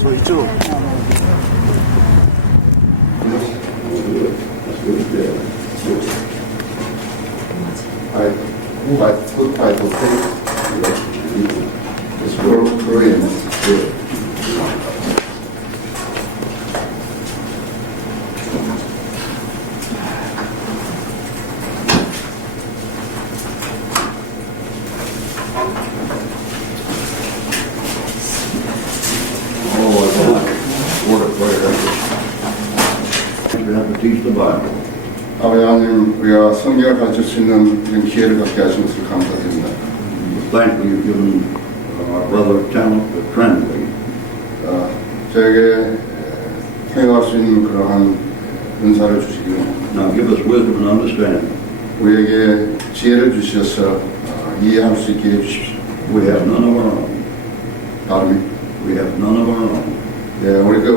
저 이쪽. Goodbye to faith. It's Korean. We have to teach the Bible. 아버지 하나님, 우리가 성경을 가르칠 수 있는 이런 기회를 갖게 하신 것을 감사드립니다. Thankfully, you've given our brother talent to translate. 저에게 통역할 수 있는 그러한 은사를 주시기로 Now give us wisdom and understanding. 우리에게 지혜를 주셔서 이해할 수 있게 해주십시오. We have none of our own. 다음에 We have none of our own.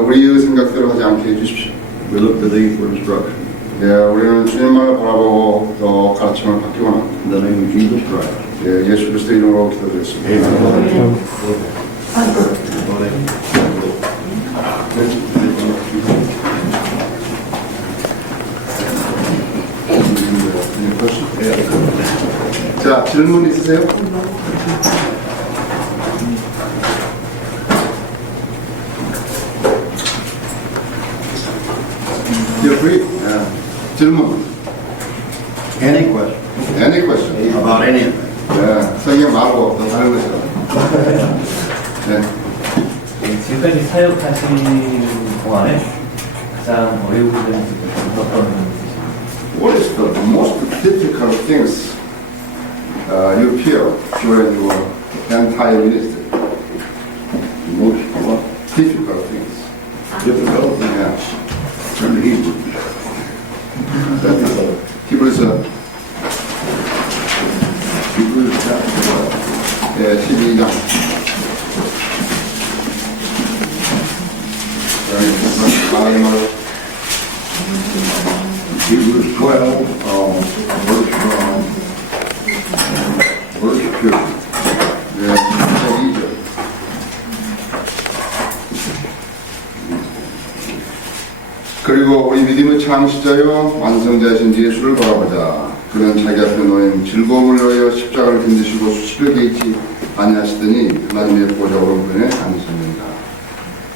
우리의 생각대로 하지 않게 해주십시오. We look to thee for instruction. 우리는 주님만을 바라보고 더 가르침을 받기 원합니다. In the name of Jesus Christ. 예수 그리스도의 이름으로 기도드렸습니다. 자, 질문 있으세요? Feel free. 질문. Any question Any question? about anything? 성경 말고 더 다른 것이라. 지금까지 사역하신 동안에 가장 어려운 점이 어떤 있으신가요? What is the most difficult things you feel during your entire ministry? Most what? Difficult things. Difficult? Yeah. Turn to Hebrew. Hebrews Hebrews chapter 12장. Hebrews 12, verse 2. 2절. 그리고 우리 믿음의 창시자요 완성자이신 예수를 바라보자. 그는 자기 앞에 놓인 즐거움을 위하여 십자가를 견디시고 수치를 개의치 아니하시더니 하나님의 보좌 오른편에 앉으셨느니라.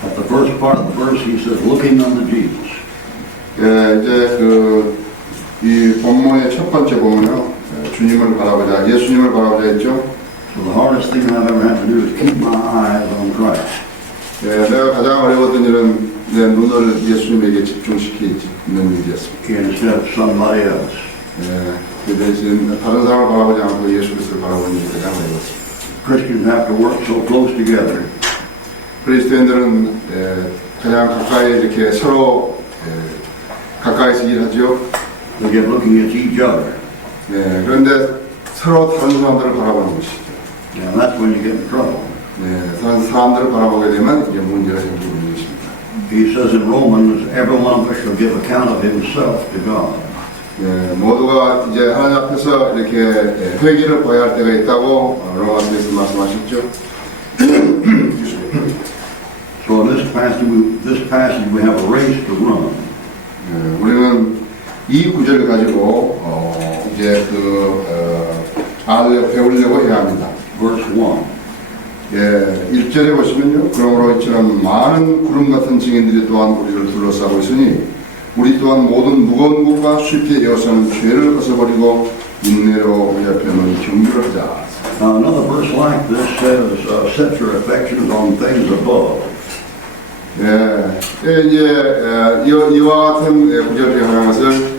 At the first part of the verse, he says, looking unto Jesus. 이제 이 본문의 첫 번째 보면요, 주님을 바라보자, 예수님을 바라보자 했죠. So the hardest thing I've ever had to do is keep my eyes on Christ. 내가 가장 어려웠던 일은 내 눈을 예수님에게 집중시키는 일이었습니다. Instead of somebody else. 그 대신 다른 사람을 바라보지 않고 예수 그리스도를 바라보는 일이 가장 어려웠습니다. Christians have to work so close together. 그리스도인들은 가장 가까이 이렇게 서로 가까이서 일하죠. They get looking at each other. 그런데 서로 다른 사람들을 바라보는 것이죠. And that's when you get in trouble. 다른 사람들을 바라보게 되면 이제 문제가 생기는 것입니다. He says in Romans, every one of us shall give account of himself to God. 모두가 이제 하나님 앞에서 이렇게 회개를 보여야 할 때가 있다고 로마서에서 말씀하셨죠. So in this passage we have a race to run. 우리는 이 구절을 가지고 이제 배우려고 해야 합니다. Verse 1. 1절에 보시면요. 그러므로 이처럼 많은 구름 같은 증인들이 또한 우리를 둘러싸고 있으니 우리 또한 모든 무거운 것과 쉽게 에워싸는 죄를 벗어버리고 인내로 우리 앞에 놓인 경주를 하자. Another verse like this says, set your affections on things above. 이제 이와 같은 구절 중에 하나는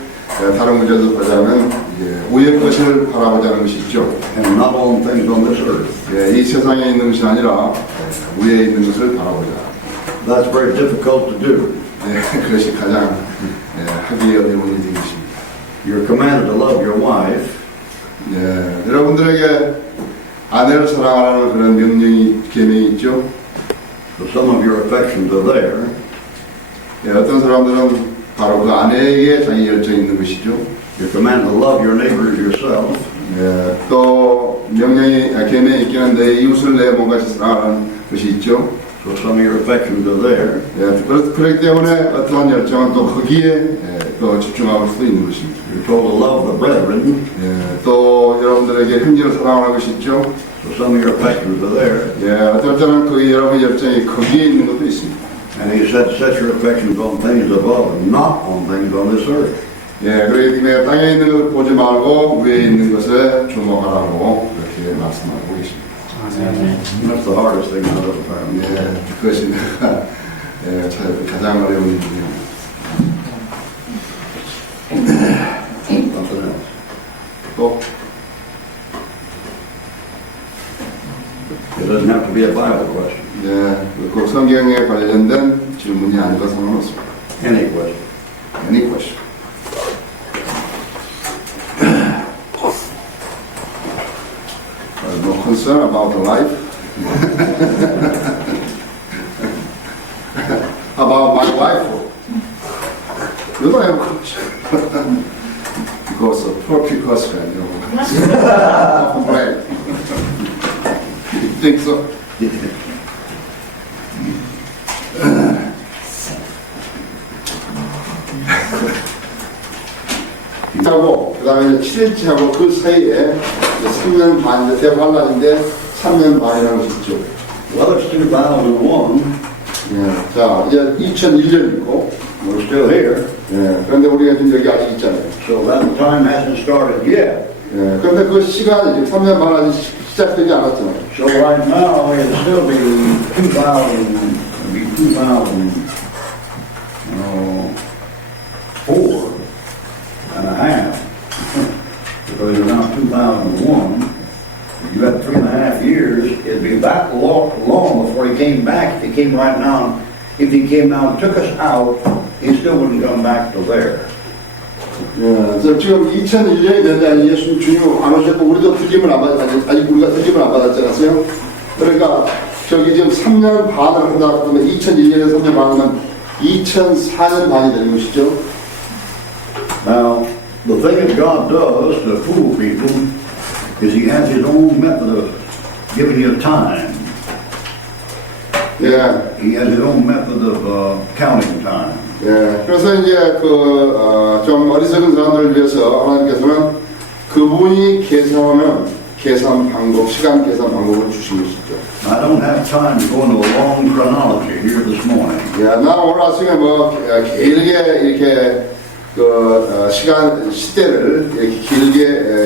다른 구절도 보자면 위의 것을 바라보자는 것이 있죠. And not on things on this earth. 이 세상에 있는 것이 아니라 위에 있는 것을 바라보자. That's very difficult to do. 그것이 가장 하기 어려운 일인 것입니다. You're commanded to love your wife. 여러분들에게 아내를 사랑하라는 그런 명령이 계명이 있죠. So some of your affections are there. 예, 어떤 사람들은 바로 그 아내에게 자기 열정이 있는 것이죠. You're commanded to love your neighbor as yourself. 예, 또 계명이 있기는 내 이웃을 내 몸같이 사랑하는 것이 있죠. So some of your affections are there. 예, 그렇기 때문에 어떠한 열정은 또 거기에 또 집중할 수도 있는 것입니다. You're told to love the brethren. 예, 또 여러분들에게 형제를 사랑하는 것이 있죠. So some of your affections are there. 예, 어떨 때는 그 여러분의 열정이 거기에 있는 것도 있습니다. And he said, set your affections on things above and not on things on this earth. 예, 그렇기 때문에 땅에 있는 것을 보지 말고 위에 있는 것에 주목하라고 그렇게 말씀하고 계십니다. That's the hardest thing I've ever found. 예, 그것이 내가 가장 어려운 일 중에 Something else. 또 It doesn't have to be a Bible question. 예, 꼭 성경에 관련된 질문이 아니고 상관없습니다. Any question. Any question? No concern about the life? About my wife? You don't have a question. Because of perfect husband, you know. Right. You think so? 하고 그 다음에 7일째하고 그 사이에 3년 반, 이제 대환란인데 3년 반이라는 것이 있죠. Well, it's 2001. 예, 자, 이제 2001년이고, We're still here. 예, 그런데 우리가 지금 여기 아직 있잖아요. So that time hasn't started yet. 예, 그런데 그 시간이 지금 3년 반 아직 시작되지 않았잖아요. So right now it'll still be 2004 and a half. Because you're now 2001. You had 3.5 years. It'd be that long before he came back. If he came right now, if he came now and took us out, he still wouldn't come back to there. 예, 지금 2001년이 됐는데 예수님 주님 안 오셨고 우리도 틀림을 안 받, 아직 우리가 틀림을 안 받았지 않았어요? 그러니까 저기 지금 3년 반을 한다 그러면 2001년에 3년 반이면 2004년 반이 되는 것이죠. Now, the thing that God does to fool people is He has His own method of giving you time. 예, He has His own method of counting time. 예. 그래서 이제 좀 어리석은 사람들을 위해서 하나님께서는 그분이 계산하는 계산 방법, 시간 계산 방법을 주신 것이죠. I don't have time to go into a long chronology here this morning. 예, 나 오늘 아침에 길게 이렇게 시대를 이렇게 길게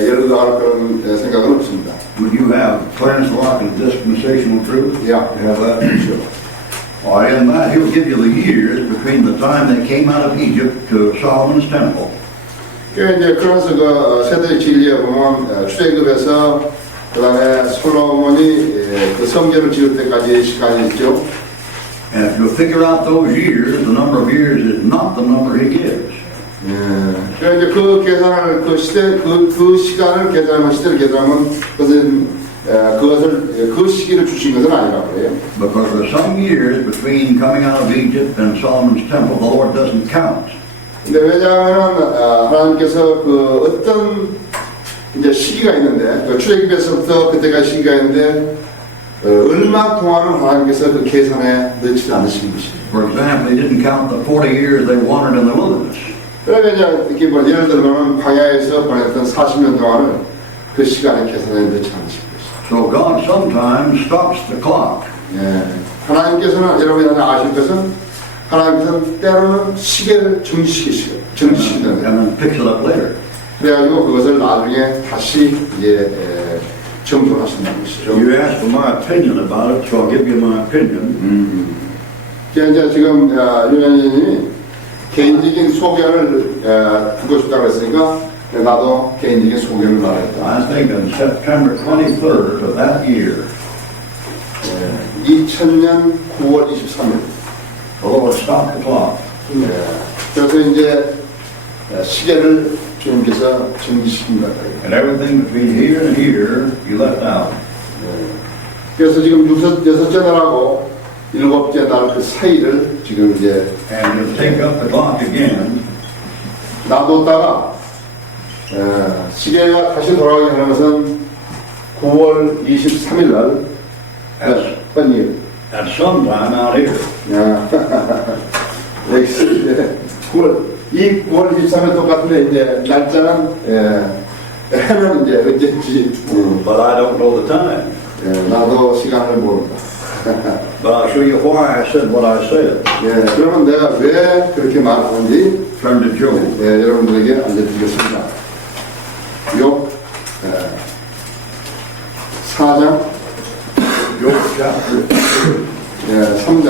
열거할 그런 생각은 없습니다. Would you have 펜사콜라성경신학원 and dispensational truth? Yeah, we have that, sure. Or in that, He'll give you the years between the time they came out of Egypt to Solomon's temple. 이제 그래서 세대 진리에 보면 출애굽에서 그다음에 솔로몬이 그 성전을 지을 때까지의 시간이 있죠. And if you figure out those years, the number of years is not the number He gives. 예. 그래서 이제 그 계산을 그 시대 그 시간을 계산하면 시대를 계산하면 그것을 그 시기를 주신 것은 아니라고 그래요. Because there are some years between coming out of Egypt and Solomon's temple, the Lord doesn't count. 근데 왜냐하면 하나님께서 그 어떤 이제 시기가 있는데 그 출애굽에서부터 그때까지 시기가 있는데 얼마 동안은 하나님께서 그 계산에 넣지 않으신 것이에요. For example, He didn't count the 40 years they wandered in the wilderness. 그러니까 이제 특히 뭐 예를 들면 광야에서 보냈던 40년 동안은 그 시간에 계산에 넣지 않으신 것이죠. So God sometimes stops the clock. 예. 하나님께서는 여러분이 하나 아실 것은 하나님께서는 때로는 시계를 정지시킨다는 And then picks it up later. 그래가지고 그것을 나중에 다시 이제 정돈하신다는 것이죠. You asked for my opinion about it, so I'll give you my opinion. 이제 지금 윤현진님이 개인적인 소견을 듣고 싶다고 했으니까 나도 개인적인 소견을 말했다. I think on September 23rd of that year, 2000년 9월 23일. the Lord stopped the clock. 그래서 이제 시계를 주님께서 정지시킨 것 같아요. And everything between here and here, you left out. 그래서 지금 여섯째 날하고 일곱째 날 그 사이를 지금 이제 And you'll take up the clock again. 놔뒀다가 시계가 다시 돌아가게 하는 것은 9월 23일 날 뻔히 At some time out here. 역시 9월 23일 똑같은데 이제 날짜는 해는 이제 언제인지 But I don't know the time. 나도 시간을 모른다. But I'll show you why I said what I said. 그러면 내가 왜 그렇게 말하는지 Turn to Job. 여러분들에게 알려드리겠습니다. 욥 4장 Job chapter 3장.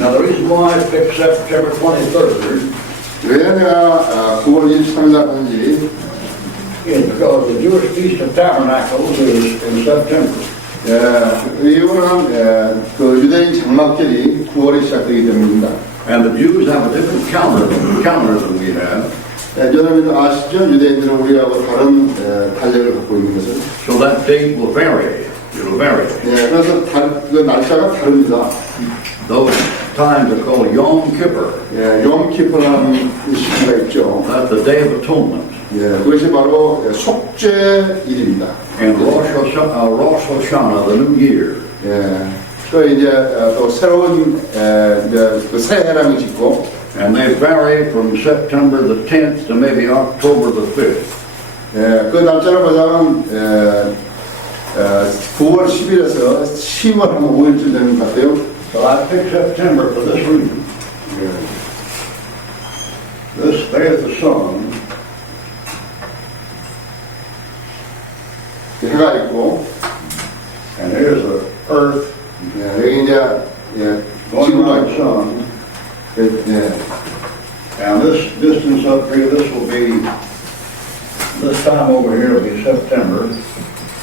Now the reason why I picked September 23rd 왜 내가 9월 23일 날 하는지 is because the Jewish Feast of Tabernacles is in September. 이유는 그 유대인 장막절이 9월에 시작되기 때문입니다. And the Jews have a different calendar than we have. 여러분 아시죠? 유대인들은 우리하고 다른 달력을 갖고 있는 것을. So that date will vary. It'll vary. 그래서 그 날짜가 다릅니다. Those times are called Yom Kippur. 욤키프라는 시기가 있죠. That's the Day of Atonement. 그것이 바로 속죄일입니다. And Rosh Hashanah, the New Year. 그 이제 또 새로운 이제 그 새해라는 게 있고. And they vary from September the 10th to maybe October the 5th. 그 날짜를 보자면 9월 10일에서 10월 한 5일쯤 되는 것 같아요. So I picked September for this reason. There's the sun. 해가 있고, And here's the earth. 여기 이제 Going 지구가 around the 있고, sun. And this distance up here, this will be, this time over here will be September.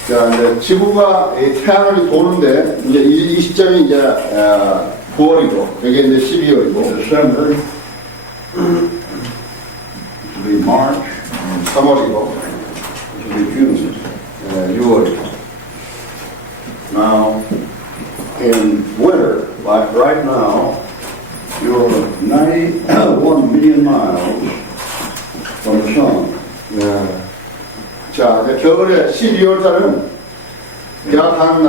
자, 이제 지구가 이 태양을 도는데 이제 이 시점이 이제 9월이고, 여기 이제 12월이고, December. This will be March. 3월이고, This will be June. 6월이고. Now, in winter, like right now, you're 91 million miles from the sun. 자, 이제 겨울에 12월 달은 약 한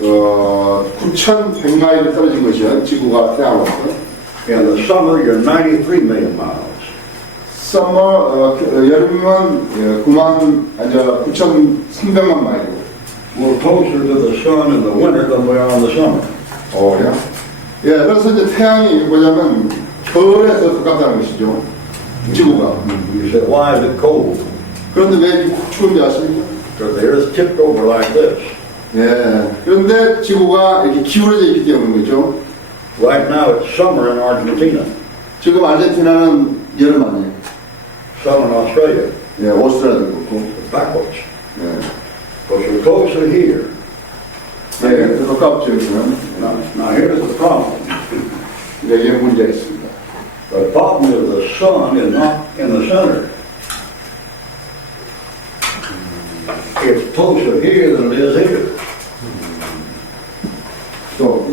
9,100마일이 떨어진 것이요. 지구가 태양으로부터. In the summer, you're 93 million miles. 서머 여름은 9,300만 마일이고. We're closer to the sun in the winter than we are in the summer. 그래서 이제 태양이 뭐냐면 겨울에 더 가깝다는 것이죠. 지구가. You say, why is it cold? 그런데 왜 이렇게 추운지 아십니까? Because the earth tipped over like this. 그런데 지구가 이렇게 기울어져 있기 때문이죠. Right now, it's summer in Argentina. 지금 아르헨티나는 여름 아니에요. Southern Australia. 오스트라리아도 그렇고. It's backwards. Because we're closer here. 더 가깝죠, 여기는. Now here's the problem. 여기에 문제가 있습니다. The problem is the sun is not in the center. It's closer here than it is here. 또,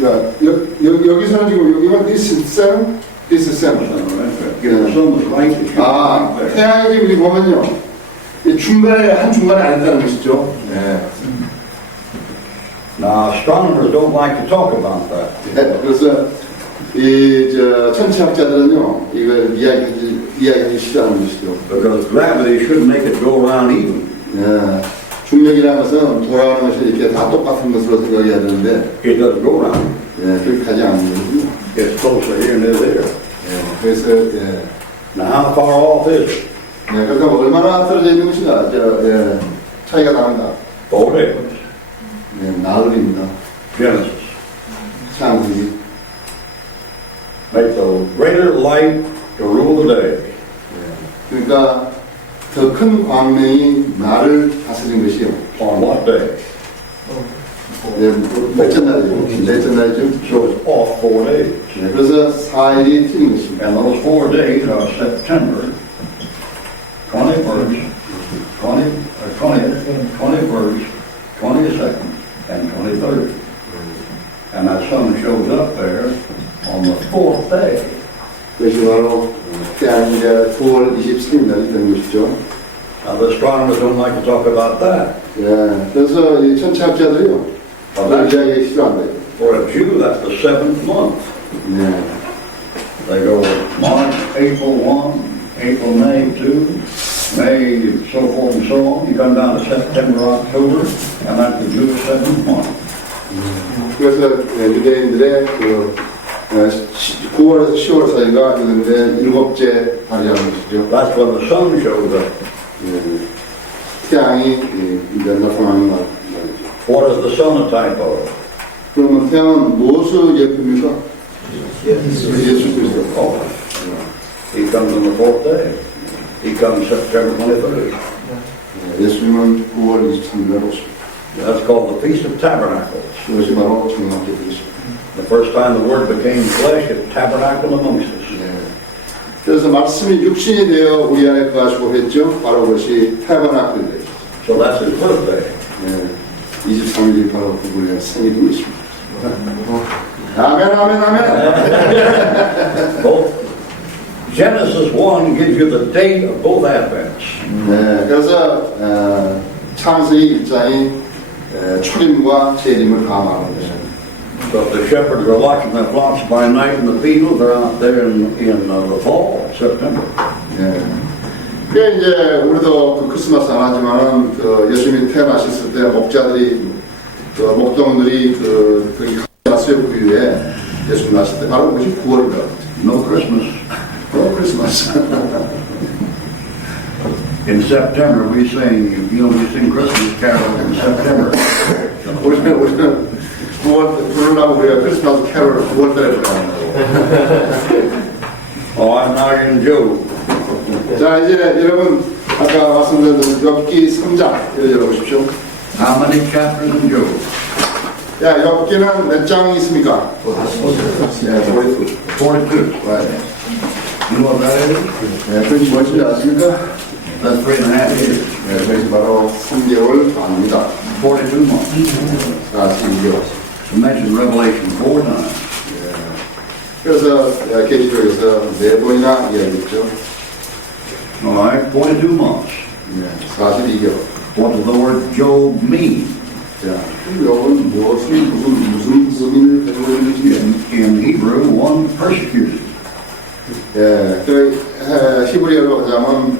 여기서는 지금 여기만 this is center. The sun was right here. 태양이 지금 보면요. 이 중간에, 한 중간에 안 있다는 것이죠. Now astronomers don't like to talk about that. 그래서 천체학자들은요, 이걸 이야기하기 싫어하는 것이죠. Because gravity should make it go around even. 중력이라는 것은 돌아가는 것이 이렇게 다 똑같은 것으로 생각해야 되는데, It doesn't go around. 그렇게 가지 않는 거군요. It's closer here and it is there. 그래서, Now how far off is it? 그래서 얼마나 떨어져 있는 것인가, 차이가 나온다. 4 days. 나흘입니다. Genesis. 창세기. Make the greater light to rule the day. 그러니까 더 큰 광명이 나를 다스린 것이요. On what day? 몇째 날이죠? 넷째 날이죠? So it's off 4 days. 그래서 4일이 틀린 것입니다. And those 4 days are September 21st, 20th, 21st, 22nd, and 23rd. And that sun shows up there on the 4th day. 그것이 바로 태양이 이제 9월 23일 날이 되는 것이죠. Now the astronomers don't like to talk about that. 예, 그래서 이 천체학자들이요, 그런 이야기가 싫어한대요. For a Jew, that's the 7th month. 예. They go March, April 1, April, May 2, May, so forth and so on. You come down to September, October, and that's the Jewish 7th month. 그래서 유대인들의 9월에서 10월 사이가 있는데 7째 달이라는 것이죠. That's when the sun shows up. 예, 태양이 이제 나타나는 날이죠. What is the sun a type of? 그러면 태양은 무엇을 예쁩니까? 예수 그리스도. Oh, he comes on the 4th day. He comes September 23rd. 예수님은 9월 23일에 오십니다. That's called the Feast of Tabernacles. 그것이 바로 청나기 되겠습니다. The first time the Word became flesh, it tabernacled amongst us. 그래서 말씀이 육신이 되어 우리 안에 거하시고 했죠. 바로 그것이 태어나게 되죠. So that's his birthday. 23일이 바로 그분의 생일이십니다. 아멘, 아멘, 아멘. Both Genesis 1 gives you the date of both advents. 네, 그래서 창세기 1장이 초림과 재림을 다 말하는 것입니다. So if the shepherds are watching their flocks by night in the field, they're out there in the fall, September. 네. 그 이제 우리도 그 크리스마스 안 하지만은 그 예수님이 태어나셨을 때 목자들이 그 목동들이 거기 갔어요. 그 위에 예수님 나실 때 바로 그것이 9월이라고. No Christmas. 크리스마스. In September, we sing Christmas carols in September. 우리는 9월 부르려고 우리가 크리스마스 캐롤을 9월달에 부르는 Oh, I'm not in Job. 자, 이제 여러분 아까 말씀드린 욥기 3장 열어보십시오. How many chapters in Job? 야, 욥기는 몇 장이 있습니까? 42. 42. Right. You know what that is? 네, 그것이 뭔지 아십니까? That's 3.5 years. 네, 그것이 바로 3개월 반입니다. 42 months. 42개월. It mentions Revelation 4 times. 그래서 계시록에서 4번이나 이야기했죠. All right, 42 months. 네, 42개월. What does the word Job mean? 자, 욥은 무슨 의미를 가지고 있는지. In Hebrew, one persecuted. 예, 그 히브리어로 하자면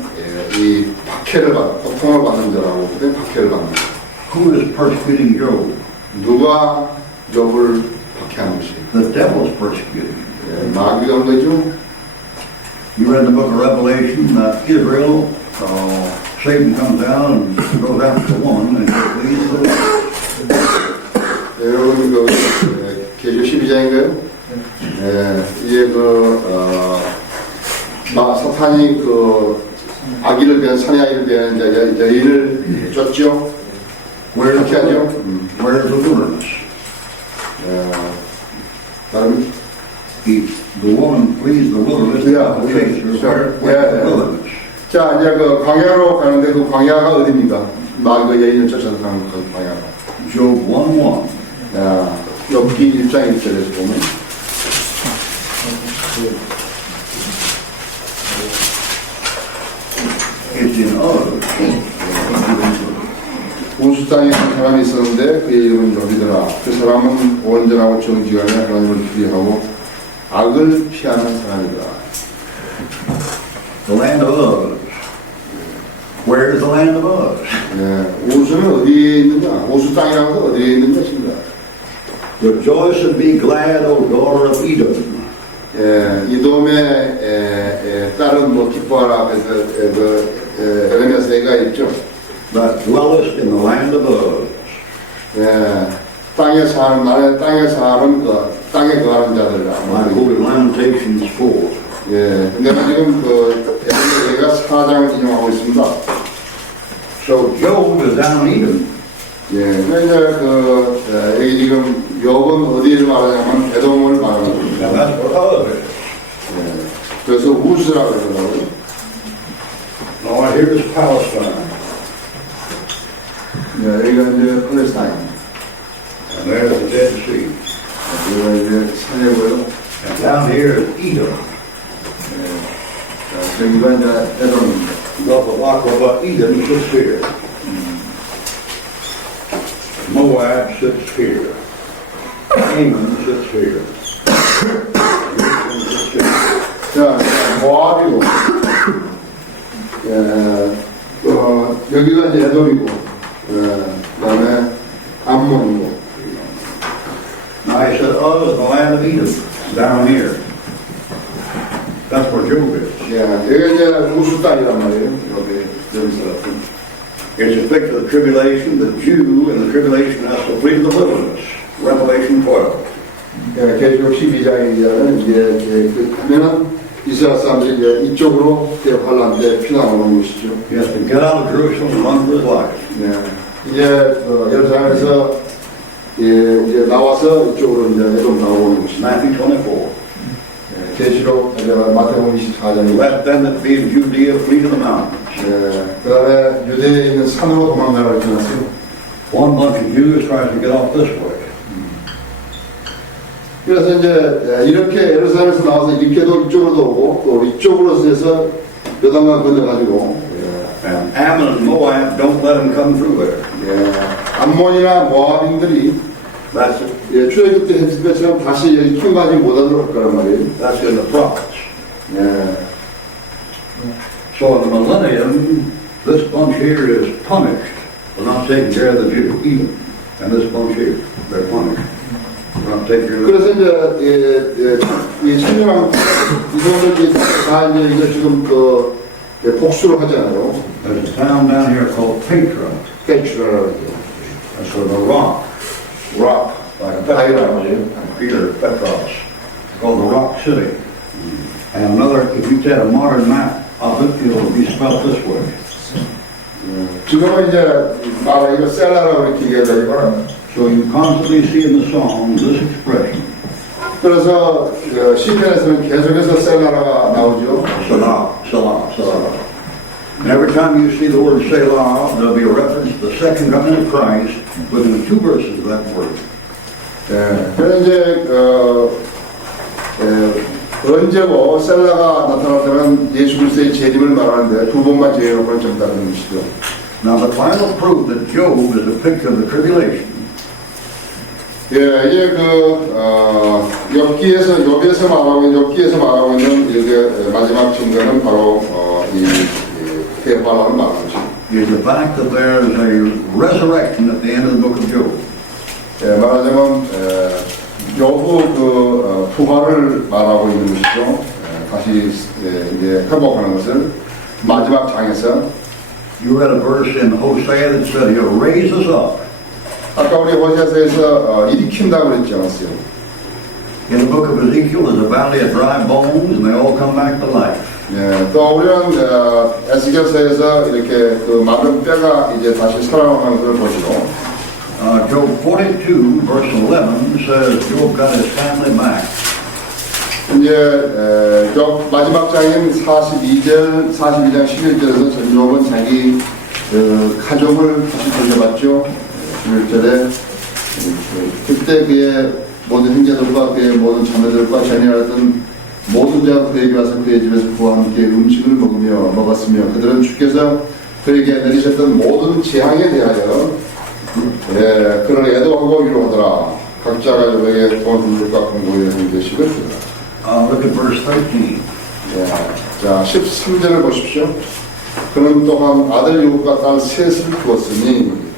이 박해를 고통을 받는 자라고 그때 박해를 받는 자. Who is persecuting Job? 누가 욥을 박해하는 것이? The devil is persecuting him. 예, 마귀가 한 거죠. You read the book of Revelation that Israel, Satan comes down and goes after the woman and leads the Lord. 여러분 계시록 12장인가요? 예, 이게 사탄이 아기를 된 산의 아기를 된 여인을 쫓죠. 그렇게 하죠. Where's the wilderness? 다른 The woman flees the wilderness. Yeah, Where's sure. the Yeah. wilderness? 자, 이제 광야로 가는데 그 광야가 어디입니까? 마귀가 여인을 쫓아서 가는 그 광야가. Job 1:1. 야, 욥기 1장 1절에서 보면 It's in us. 우수장에 한 사람이 있었는데 그의 이름은 욥이더라. 그 사람은 온전하고 정직하며 하나님을 두려워하고 악을 피하는 사람이다. The land of Uz. Where is the land of Uz? 네, 우수는 어디에 있느냐? 우수 땅이라는 건 어디에 있는 것인가? Rejoice and be glad, O daughter of Edom. 이돔의 딸은 기뻐하라 해서 에레미야서 애가 있죠. That dwellest in the land of Uz. 땅에 사는 나의 땅에 사는 땅에 거하는 자들이라. I quoted Lamentations 4. 내가 지금 에레미야가 4장을 인용하고 있습니다. So Job is down in Edom. 그러니까 여기 지금 욥은 어디를 말하냐면 에돔을 말하는 겁니다. Now that's what Uz is. 그래서 우스라고 그러더라고요. Now here's Palestine. 여기가 이제 팔레스타인. And there's the Dead Sea. 여기가 이제 산이고요. And down here is Edom. 저기가 이제 에돔입니다. Gulf of Aqaba, Edom sits here. Moab sits here. Ammon sits here. Jerusalem sits here. 자, 모압이고, 여기가 이제 에돔이고, 그 다음에 암몬이고. Now he said, oh, the land of Edom, down here. That's where Job is. 여기가 이제 우수 땅이란 말이에요. 여기서. It's a picture of the tribulation. The Jew in the tribulation has to flee to the wilderness. Revelation 12. 계시록 12장에 의하면 이제 가면은 이스라엘 사람들이 이제 이쪽으로 환란 때 피난오는 것이죠. He has to get out of Jerusalem and run for his life. 이제 예루살렘에서 이제 나와서 이쪽으로 이제 에돔 나오는 것이죠. Matthew 24. 계시록 마태복음 24장입니다. Let them that be in Judea flee to the mountains. 그 다음에 유대에 있는 산으로 도망가라 이렇게 나왔어요. One bunch of Jews tries to get off this way. 그래서 이제 이렇게 예루살렘에서 나와서 이렇게도 이쪽으로도 오고 또 이쪽으로 해서 요단강 건너가지고 And Ammon and Moab don't let them come through there. 암몬이나 모압인들이 That's it. 출애굽 때 했을 때처럼 다시 여기 통과하지 못하도록 할 거란 말이에요. That's in the prophets. So in the millennium, this bunch here is punished for not taking care of the Jews, Edom. And this bunch here, they're punished for not taking care of the 그래서 이제 이 천년왕 이들이 다 이제 이거 지금 복수를 하잖아요. There's a town down here called Petra. 페이트라라고 하죠. That's where the rock, like a Petros, Peter, Petros. It's called the Rock City. And another, if you take a modern map of it, it'll be spelled this way. 지금은 이제 이거 셀라라고 이렇게 얘기하잖아요. So you constantly see in the song this expression. 그래서 시편에서는 계속해서 셀라라가 나오죠. Selah, Selah, Selah. And every time you see the word Selah, there'll be a reference to the second coming of Christ within 2 verses of that word. 그래서 이제 언제고 셀라가 나타날 때는 예수 그리스도의 재림을 말하는데 2번만 제외하고는 좀 다른 것이죠. Now the final proof that Job is a picture of the tribulation. 이게 욥기에서 말하고 있는 이게 마지막 증거는 바로 이 대환란을 말하는 것이죠. Is the fact that there is a resurrection at the end of the book of Job. 말하자면 욥의 부활을 말하고 있는 것이죠. 다시 이제 회복하는 것을 마지막 장에서 You read a verse in Hosea that said He'll raise us up. 아까 우리 호세아서에서 일으킨다고 그랬지 않았어요? In the book of Ezekiel, there's a valley of dry bones, and they all come back to life. 또 우리는 에스겔서에서 이렇게 그 마른 뼈가 이제 다시 살아나는 걸 보시고 Job 42, verse 11 says Job got his family back. 이제 마지막 장인 42장 11절에서 욥은 자기 가족을 다시 돌려봤죠. 11절에 그때 그의 모든 형제들과 그의 모든 자매들과 자녀였던 모든 자가 그에게 와서 그의 집에서 그와 함께 음식을 먹었으며 그들은 주께서 그에게 내리셨던 모든 재앙에 대하여 그를 애도하고 위로하더라. 각자가 여백에 돈 물과 공고의 형제식을 주더라. Look at verse 13. 자, 13절을 보십시오. 그는 또한 아들 유혹과 딸 셋을 두었으니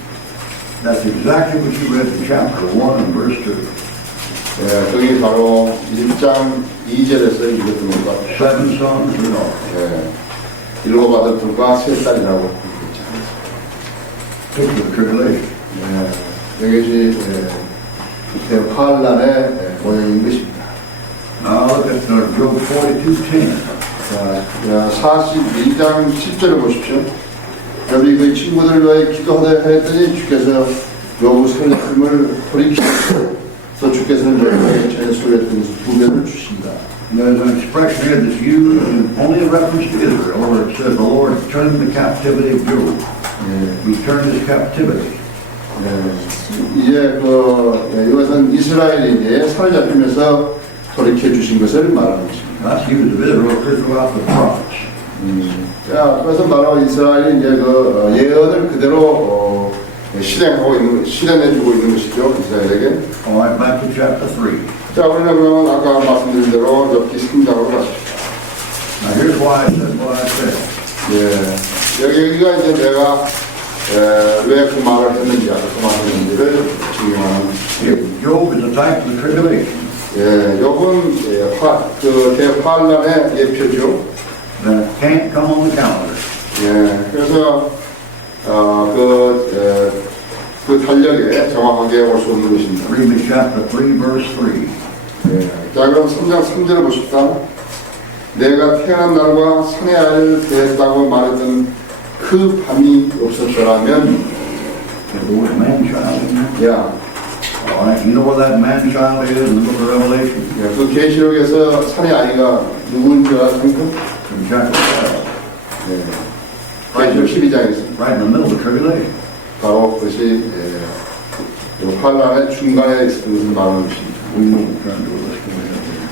That's exactly what you read in chapter 1 and verse 2. 그게 바로 1장 2절에서 읽었던 것 같아요. 7 sons and daughters. 7 아들들과 3 딸이라고 Picture of tribulation. 이것이 그때 환란의 모양인 것입니다. Now look at Job 42:10. 자, 41장 10절을 보십시오. 여기 그 친구들과의 기도하다 했더니 주께서 욥의 살림을 돌이키시고 또 주께서는 여호와의 전에 소유했던 2배를 주신다. There's an expression here that's used in only a reference to Israel, where it says the Lord turned the captivity of Job. He turned his captivity. 이제 이것은 이스라엘이 이제 사로잡히면서 돌이켜 주신 것을 말하는 것입니다. That's used of Israel throughout the prophets. 자, 그래서 말하고 이스라엘이 이제 예언을 그대로 실현해주고 있는 것이죠, 이스라엘에게. All right, back to chapter 3. 자, 우리는 그러면 아까 말씀드린 대로 엽기 3장으로 가십시다. Now here's why I said what I said. 예, 여기가 이제 내가 왜 그 말을 했는지, 그 말을 했는지를 증명하는. Job is a type of the tribulation. 예, 욥은 대환란의 예표죠. That can't come on the calendar. 예, 그래서 그 달력에 정확하게 올 수 없는 것입니다. Read me chapter 3, verse 3. 예, 자, 그럼 3장 3절을 보십시다. 내가 태어난 날과 산의 아이를 대했다고 말했던 그 밤이 없었더라면, The word man-child in there. 야, All right, you know where that man-child is in the book of Revelation? 예, 그 계시록에서 산의 아이가 누구인 줄 아십니까? In chapter 12. 예, 계시록 12장에 있습니다. Right in the middle of the tribulation. 바로 그것이 환란의 중간에 있었던 것을 말하는 것입니다. We won't turn to it. Let's go ahead there.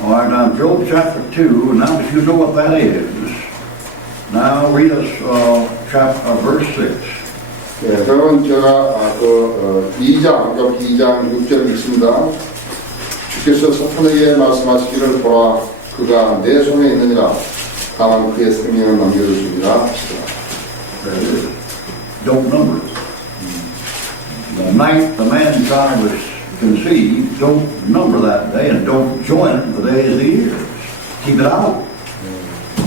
All right, now Job chapter 2, now that you know what that is, now read us verse 6. 예, 그러면 제가 2장 6절 읽습니다. 주께서 사탄에게 말씀하시기를 보라, 그가 내 손에 있느니라. 다만 그의 생명을 남겨두시리라 하시더라. There it is. Don't number it. The night the man-child was conceived, don't number that day and don't join it the days of the years. Keep it out.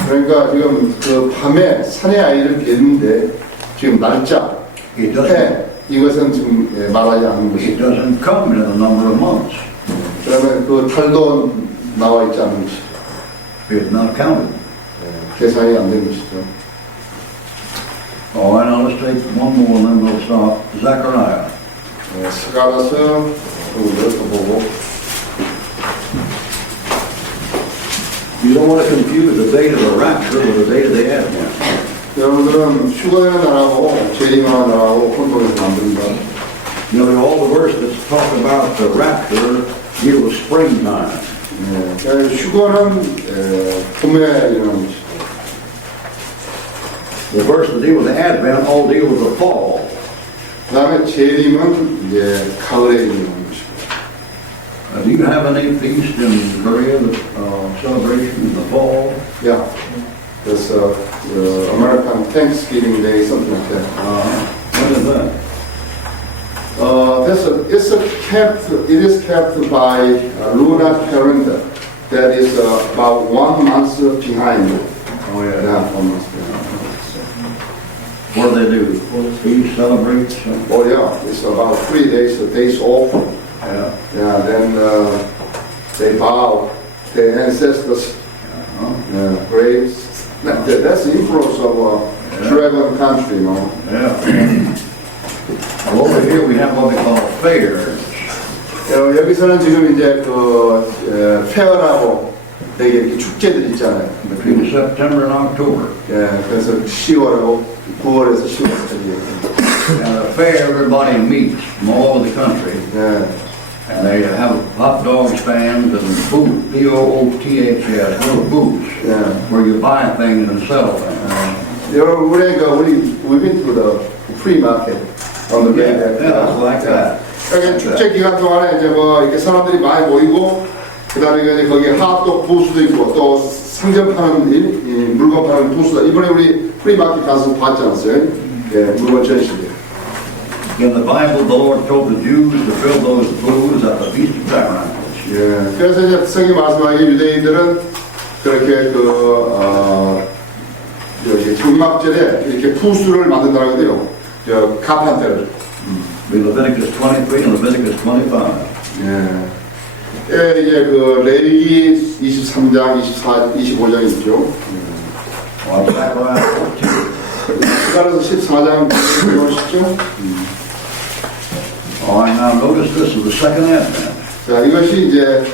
그러니까 지금 그 밤에 산의 아이를 뵀는데 지금 날짜, 해, 이것은 지금 말하지 않는 It 것이죠. doesn't come in a number of months. 그러면 그 달도 나와 있지 않는 것이죠. It's not counted. 계산이 안 된 것이죠. All right, now let's take one more and then we'll stop. Zechariah. 스가랴서 우리를 또 보고. You don't want to confuse the date of the rapture with the date of the Advent. 여러분들은 휴거의 날하고 재림하는 날하고 혼동해서 만듭니다. You know, all the verse that's talking about the rapture deal with springtime. 휴거는 봄에 일어나는 것이죠. The verse that deal with the Advent all deal with the fall. 그 다음에 재림은 이제 가을에 일어나는 것이고. Do you have any feast in Korea, the celebration in the fall? Yeah, there's American Thanksgiving Day, something like that. When is that? It is kept by lunar calendar. That is about 1 month behind. Oh, yeah. Yeah, 1 month behind. What do they do? Feast, celebrate? Oh yeah, it's about 3 days off. Yeah. Yeah, then they bow their ancestors' graves. That's the influence of dragon country, you know. Yeah. Well, over here we have what we call fairs. 여기서는 지금 이제 페어라고 되게 이렇게 축제들 있잖아요. Between September and October. 예, 그래서 10월하고 9월에서 10월까지. At a fair, everybody meets from all over the country. 예. And they have hot dog stands and booths, B-O-O-T-H-S, little booths, Yeah. where you buy things and sell things. 여러분, we've been to the free market on the way back. Yeah, like that. 그러니까 축제 기간 동안에 이제 이렇게 사람들이 많이 모이고, 그 다음에 이제 거기 핫도그 부스도 있고, 또 상점 파는 물건 파는 부스도, 이번에 우리 프리 마켓 가서 봤지 않았어요? 예, 물건 전시대. In the Bible, the Lord told the Jews to fill those booths at the Feast of Tabernacles. 예, 그래서 이제 성경이 말씀하기에 유대인들은 그렇게 여기 경막절에 이렇게 부스를 만든다고 하거든요. 카판테를. Leviticus 23 and Leviticus 25. 예, 이제 레위기 23장, 24, 25장이 있죠. Zechariah 14. 따라서 14장 보시죠. All right, now notice this is the second advent. 자, 이것이 이제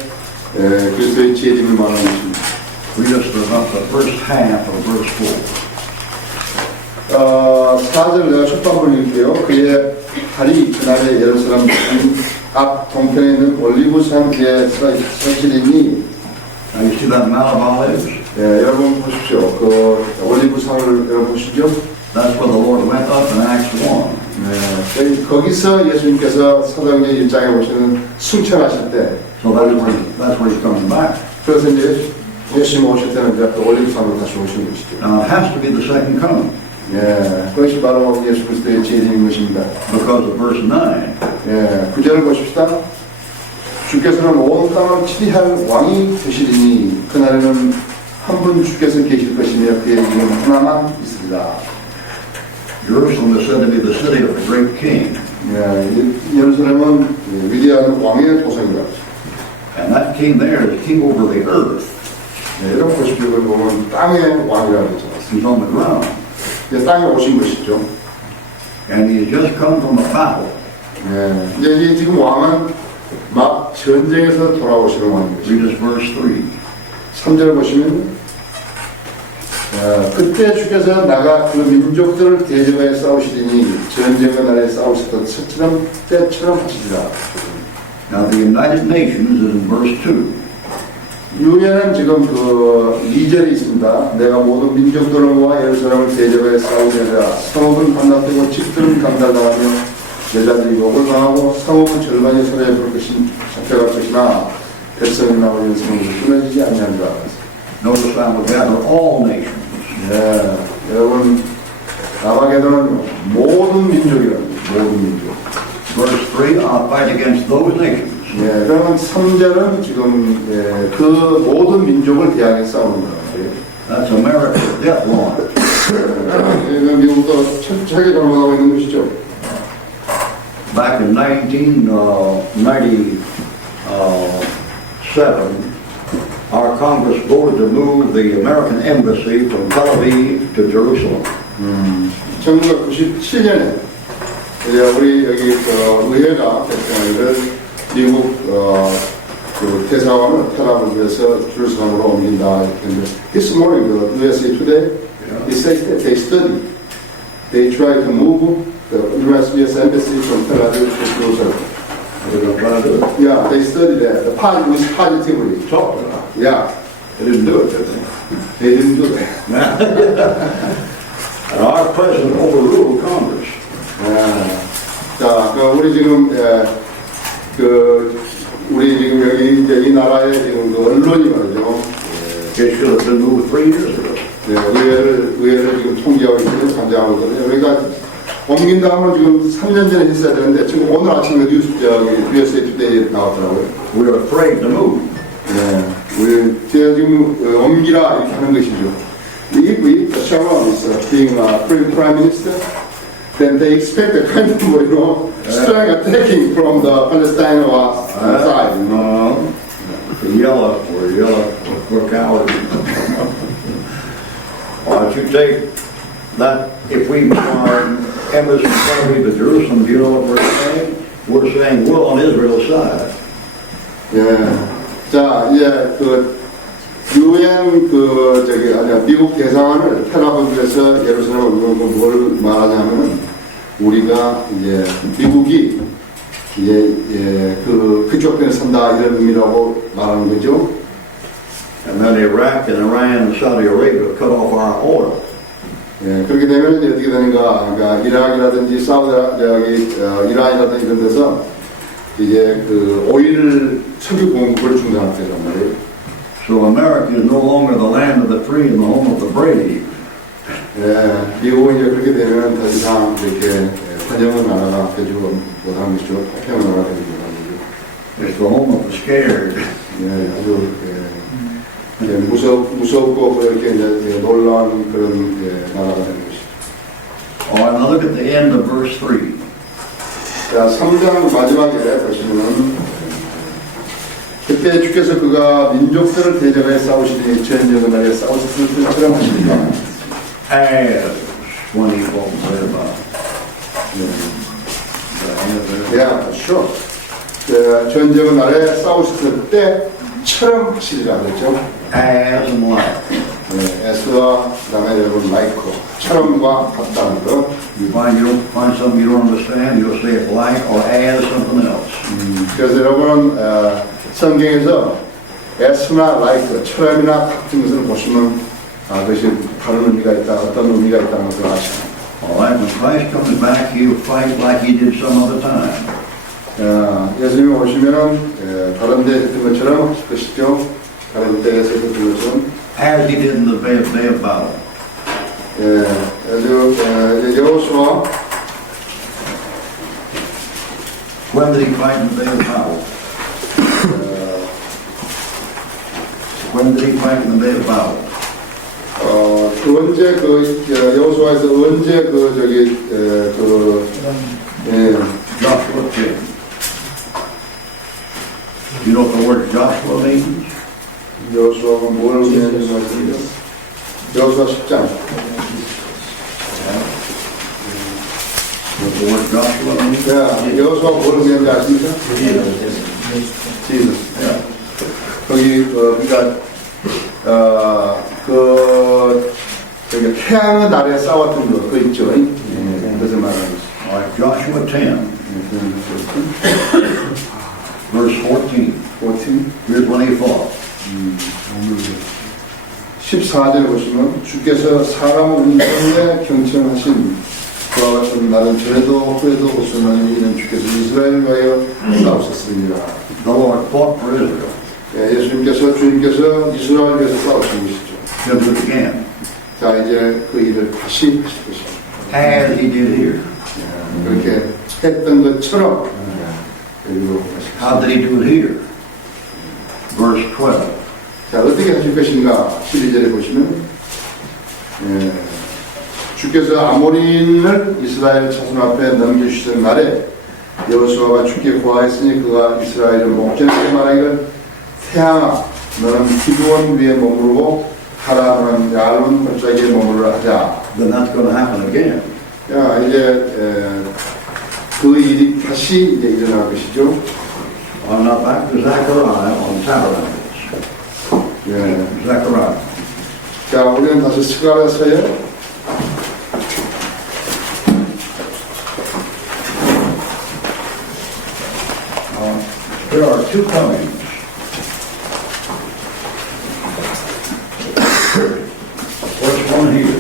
그리스도의 재림을 말하는 것입니다. Read us about the first half of verse 4. 4절 내가 촛방을 읽게요. 그의 팔이 그날의 예루살렘 앞 동편에 있는 올리브산 뒤에 서시리니. Now you see that Mount of Olives? 예, 여러분 보십시오. 그 올리브산을 여러분 보시죠. That's where the Lord went up in Acts 1. 네, 거기서 예수님께서 사도행전 1장에 보시는 승천하실 때, So that's where he's coming back. 그래서 이제 예수님 오실 때는 이제 또 올리브산으로 다시 오시는 것이죠. Now it has to be the second coming 예, 그것이 바로 예수 그리스도의 재림인 것입니다. because of verse 9. 예, 9절을 보십시다. 주께서는 온 땅을 치리할 왕이 되시리니 그날에는 한 분 주께서 계실 것이며 그의 이름 하나만 있으리라. Jerusalem is said to be the city of the great king. 예, 예루살렘은 위대한 왕의 도성이다. And that king there is king over the earth. 예, 이런 보십시오. 보면 땅의 왕이라고 했잖아요. He's on the ground. 이제 땅에 오신 것이죠. And he has just come from a battle. 예, 이제 이 지금 왕은 막 전쟁에서 돌아오시는 왕입니다. Read us verse 3. 3절 보시면 그때 주께서 나가 그 민족들을 대적하여 싸우시리니 전쟁의 날에 싸우셨던 때처럼 하시리라. Now the United Nations is in verse 2. 유엔은 지금 그 2절에 있습니다. 내가 모든 민족들을 모아 예루살렘을 대적하여 싸우리라. 성읍은 반납되고 집들은 감달당하며 여자들이 욕을 당하고 성읍은 절반이 서로에 잡혀갈 것이나 백성이 나오는 성읍은 끊어지지 아니하리라. Notice that will gather all nations. 네, 여러분 남아계도는 모든 민족이랍니다. 모든 민족. Verse 3, I'll fight against those nations. 예, 그러면 3절은 지금 그 모든 민족을 대항해 싸우는 거예요. That's America's death warrant. 미국도 철저하게 돌아가고 있는 것이죠. Back in 1997, our Congress voted to move the American embassy from Tel Aviv to Jerusalem. 1997년에 우리 여기 의회가 대통령을 미국 그 대사관을 테라비브에서 제루살렘으로 옮긴다 이렇게 했는데 this morning the USA Today it says that they try to move the US embassy from Tel Aviv to Jerusalem. They're going to try to do it. Yeah, they studied that. The part was positively. Talked about it. Yeah, They didn't do it, did they? they didn't do that. And our president overruled Congress. 자, 우리 지금 우리 지금 여기 이제 이 나라의 지금 그 언론이 말이죠. It should have been moved 3 years ago. 의회를 지금 통제하고 있거든요. 관장하고 있거든요. 그러니까 옮긴 다음은 지금 3년 전에 했어야 되는데 지금 오늘 아침에 USA Today에 나왔더라고요. We are afraid to move. 제가 지금 옮기라 이렇게 하는 것이죠. If Sharon is being prime minister, then they expect a kind of, strong attacking from the Palestine side. We're cowards. Why don't you take that, if we move our embassy to Jerusalem, do you know what we're saying? We're saying we're on Israel's side. 자, 유엔 미국 대사관을 테라비브에서 예루살렘을 옮긴 뭘 말하냐면은 우리가 이제 미국이 그쪽 편에 선다 이런 의미라고 말하는 거죠. And then Iraq and Iran and Saudi Arabia cut off our oil. 그렇게 되면 이제 어떻게 되는가? 그러니까 이라크라든지 이란이라든지 이런 데서 이제 그 오일 석유 공급을 중단하게 되란 말이에요. So America is no longer the land of the free and the home of the brave. 미국은 이제 그렇게 되면 더 이상 이렇게 번영의 나라가 되지도 못하는 것이죠. 태평양 나라가 되지 못하는 거죠. It's the home of the scared. 아주 무섭고 이렇게 이제 놀라운 그런 나라가 되는 것이죠. And now look at the end of verse 3. 자, 3장 마지막에 보시면은 그때 주께서 그가 민족들을 대적하여 싸우시니 전쟁의 날에 싸우셨을 때처럼 하십니다. As when he fought in Lebanon. Yeah, sure. 전쟁의 날에 싸우셨을 때처럼 하시리라 그랬죠. As and like. S와 그다음에 여러분 like처럼과 같다는 거. You don't find something you don't understand, you'll say it like or as something else. 그래서 여러분은 성경에서 S나 like처럼이나 같은 것을 보시면 그것이 다른 의미가 있다, 어떤 의미가 있다는 것을 아시죠. Alright, when Christ comes back, he'll fight like he did some other time. 예수님이 오시면은 다른 데 했던 것처럼 하실 것이죠. 다른 때에서 했던 것처럼. As he did in the day of battle. 여호수아 When did he fight in the day of battle? When did he fight in the day of battle? 언제 여호수아에서 언제 Joshua 10. You know what the word Joshua means? 여호수아가 뭘 의미하는지 말씀드려. 여호수아 10장. What the word Joshua means? 여호수아 뭘 의미하는지 아십니까? Jesus. 거기 저기 태양의 날에 싸웠던 거, 그거 있죠? 그것을 말하는 거죠. Alright, Joshua 10, verse 14. 14. Here's when he fought. 14절 보시면 주께서 사람 운전에 경청하신 그와 같은 나는 전에도 후에도 호소하는 이는 주께서 이스라엘을 위하여 싸우셨습니다. The Lord fought for Israel. 예수님께서 주님께서 이스라엘을 위해서 싸우신 것이죠. He'll do it again. 자 이제 그 일을 다시 하실 것입니다. As he did here. 그렇게 했던 것처럼 그리고 How did he do it here? Verse 12. 자 어떻게 하실 것인가 12절에 보시면 주께서 아모리인을 이스라엘 자손 앞에 넘겨주신 날에 여호수아가 주께 고하였으니 그가 이스라엘을 목전에 말하기를 태양아 너는 기드온 위에 머무르고 하라 너는 야론 골짜기에 머무르라 하자. Then that's going to happen again. 야 이제 그 일이 다시 이제 일어날 것이죠. I'm not back to Zechariah on tabernacles. Zechariah. 자 우리는 다시 스가랴서에 There are two comings. First one here.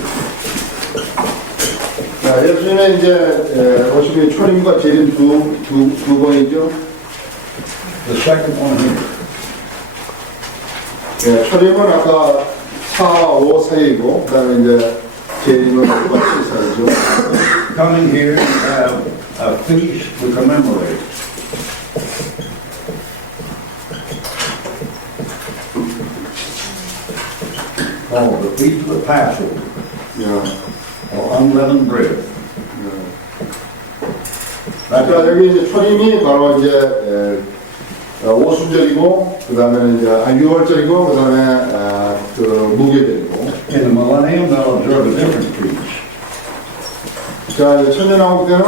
자, 예수님은 이제 오시면 초림과 재림 두 번이죠. The second one here. 초림은 아까 4, 5 사이고, 그 다음에 이제 재림은 5과 7 사이죠. Coming here, we have a feast we commemorate. Called the Feast of the Passover, or unleavened bread. 그러니까 여기 이제 초림이 바로 이제 오순절이고, 그 다음에 이제 6월절이고, 그 다음에 그 무교절이고. In the millennium, they'll observe a different feast. 자, 이제 천년왕국 때는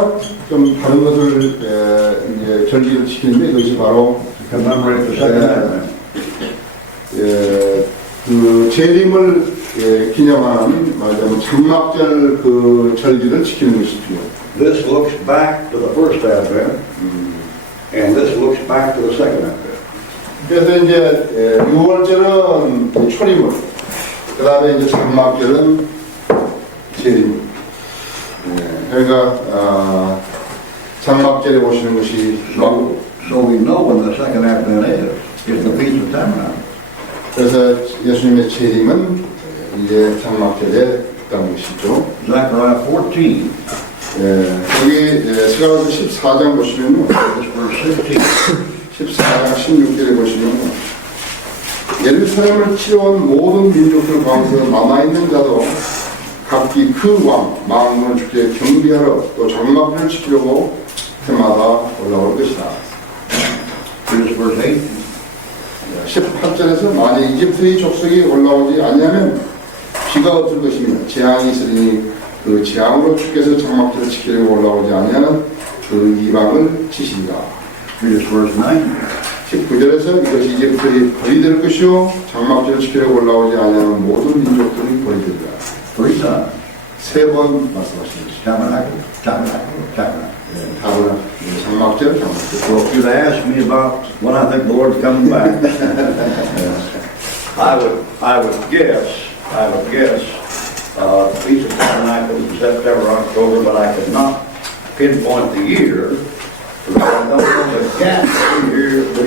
좀 다른 것을 이제 절기를 지키는데 그것이 바로 Commemorate the second advent. 그 재림을 기념하는 말하자면 장막절 그 절기를 지키는 것이죠. This looks back to the first advent, and this looks back to the second advent. 그래서 이제 6월절은 초림을, 그 다음에 이제 장막절은 재림. 그러니까 장막절에 오시는 것이 So we know when the second advent is. It's the Feast of Tabernacles. 그래서 예수님의 재림은 이제 장막절에 있다는 것이죠. Zechariah 14, 여기 스가랴서 14장 보시면요. verse 16. 14장 16절에 보시면 예루살렘을 치러온 모든 민족들 가운데서 남아있는 자도 각기 그 왕, 마음을 주께 경비하러 또 장막들을 지키려고 해마다 올라올 것이다. Here's verse 8. 18절에서 만약 이집트의 족속이 올라오지 아니하면 비가 없을 것이며 재앙이 있으리니 그 재앙으로 주께서 장막들을 지키려고 올라오지 아니하는 그 이방을 치신다. Read this verse 9. 19절에서 이것이 이집트들이 벌이 될 것이요 장막절을 지키려고 올라오지 아니하는 모든 민족들이 벌이 되리라. 3 times. 3번 말씀하신 것이죠. Tabernacle, tabernacle, tabernacle. 다음은 장막절, 장막절. So if you'd ask me about when I think the Lord's coming back, I would guess, Feast of Tabernacles in September, October, but I could not pinpoint the year. Because I don't know the gap here, but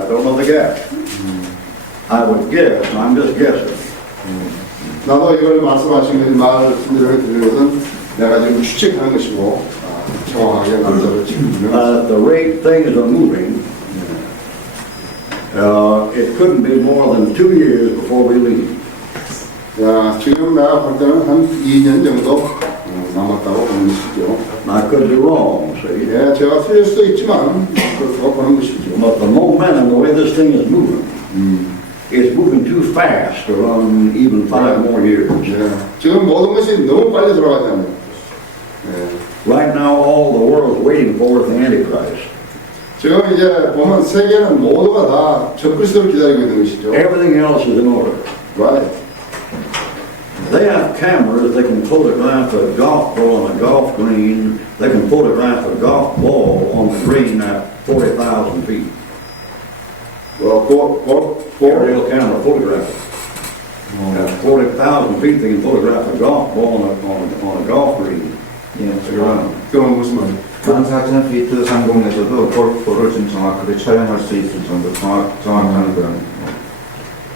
I don't know the gap. I would guess, and I'm just guessing. 나도 이걸 말씀하신 말씀들을 드리는 것은 내가 지금 추측하는 것이고 정확하게 남자를 지금 The rate things are moving. It couldn't be more than 2 years before we leave. 자, 지금 내가 볼 때는 한 2년 정도 남았다고 보는 것이죠. I could be wrong, see. 예, 제가 틀릴 수도 있지만 그렇다고 보는 것이죠. But the momentum, the way this thing is moving, it's moving too fast to run even 5 more years. 예, 지금 모든 것이 너무 빨리 돌아가잖아요. 예. Right now, all the world's waiting for the Antichrist. 지금 이제 보면 세계는 모두가 다 적그리스도를 기다리고 있는 것이죠. Everything else is in order. Right. They have cameras, they can photograph a golf ball on a golf green, they can photograph a golf ball on the green at 40,000 feet. Aerial camera photograph it. At 40,000 feet, they can photograph a golf ball on a golf green. 예, 지금 그건 무슨 말이에요? 14,000피트 상공에서도 골프볼을 좀 정확하게 촬영할 수 있을 정도 정확한 그런.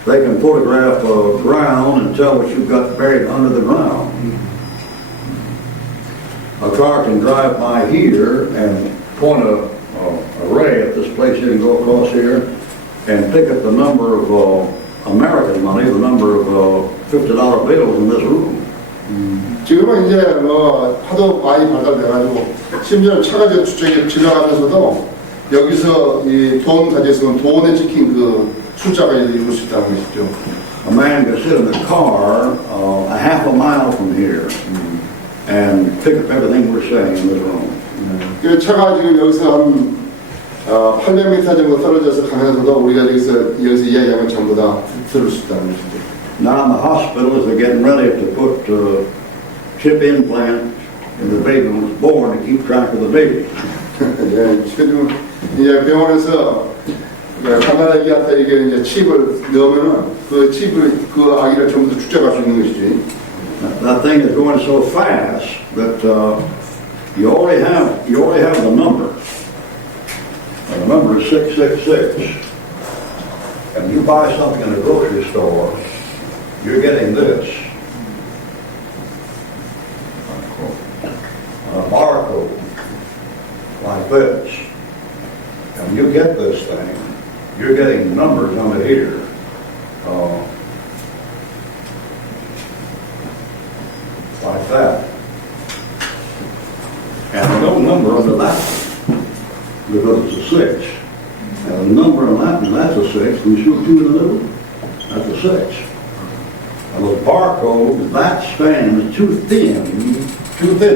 They can photograph a ground and tell what you've got buried under the ground. A car can drive by here and point a ray at this place here and go across here and pick up the number of American money, the number of $50 bills in this room. 지금은 이제 하도 많이 발달돼가지고 심지어 차가 지나가면서도 여기서 이 돈 가지고 있으면 돈에 찍힌 그 숫자가 이룰 수 있다는 것이죠. A man can sit in the car a half a mile from here and pick up everything we're saying in this room. 그 차가 지금 여기서 한 800m 정도 떨어져서 가면서도 우리가 여기서 이야기하면 전부 다 들을 수 있다는 것이죠. Now in the hospitals, they're getting ready to put chip implants in the baby when it's born to keep track of the baby. 예, 지금 이제 병원에서 카메라 기한테 이게 이제 칩을 넣으면은 그 칩을 그 아기를 전부 다 축적할 수 있는 것이지. That thing is going so fast that you already have the number. And the number is 666. And you buy something in a grocery store, you're getting this. A barcode like this. And you get this thing, you're getting numbers on it here. Like that. And no number under that because it's a 6. And the number on that one, that's a 6. We shoot 2 in the middle, that's a 6. And the barcode, that span is too thin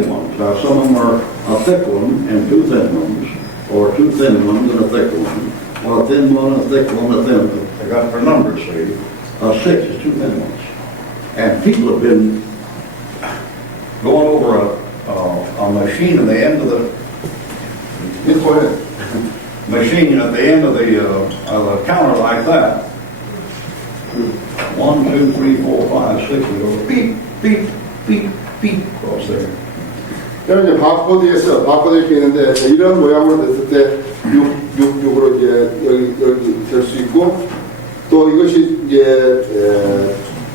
ones. Now some of them are a thick one and 2 thin ones, or 2 thin ones and a thick one, or a thin one, a thick one, a thin one. They got their numbers, see. A 6 is 2 thin ones. And people have been going over a machine at the end of the machine at the end of the counter like that. 1, 2, 3, 4, 5, 6. It goes beep, beep, beep, beep across there. 그럼 이제 바코드 이렇게 있는데 이런 모양으로 됐을 때 6으로 이제 여기 될 수 있고 또 이것이 이제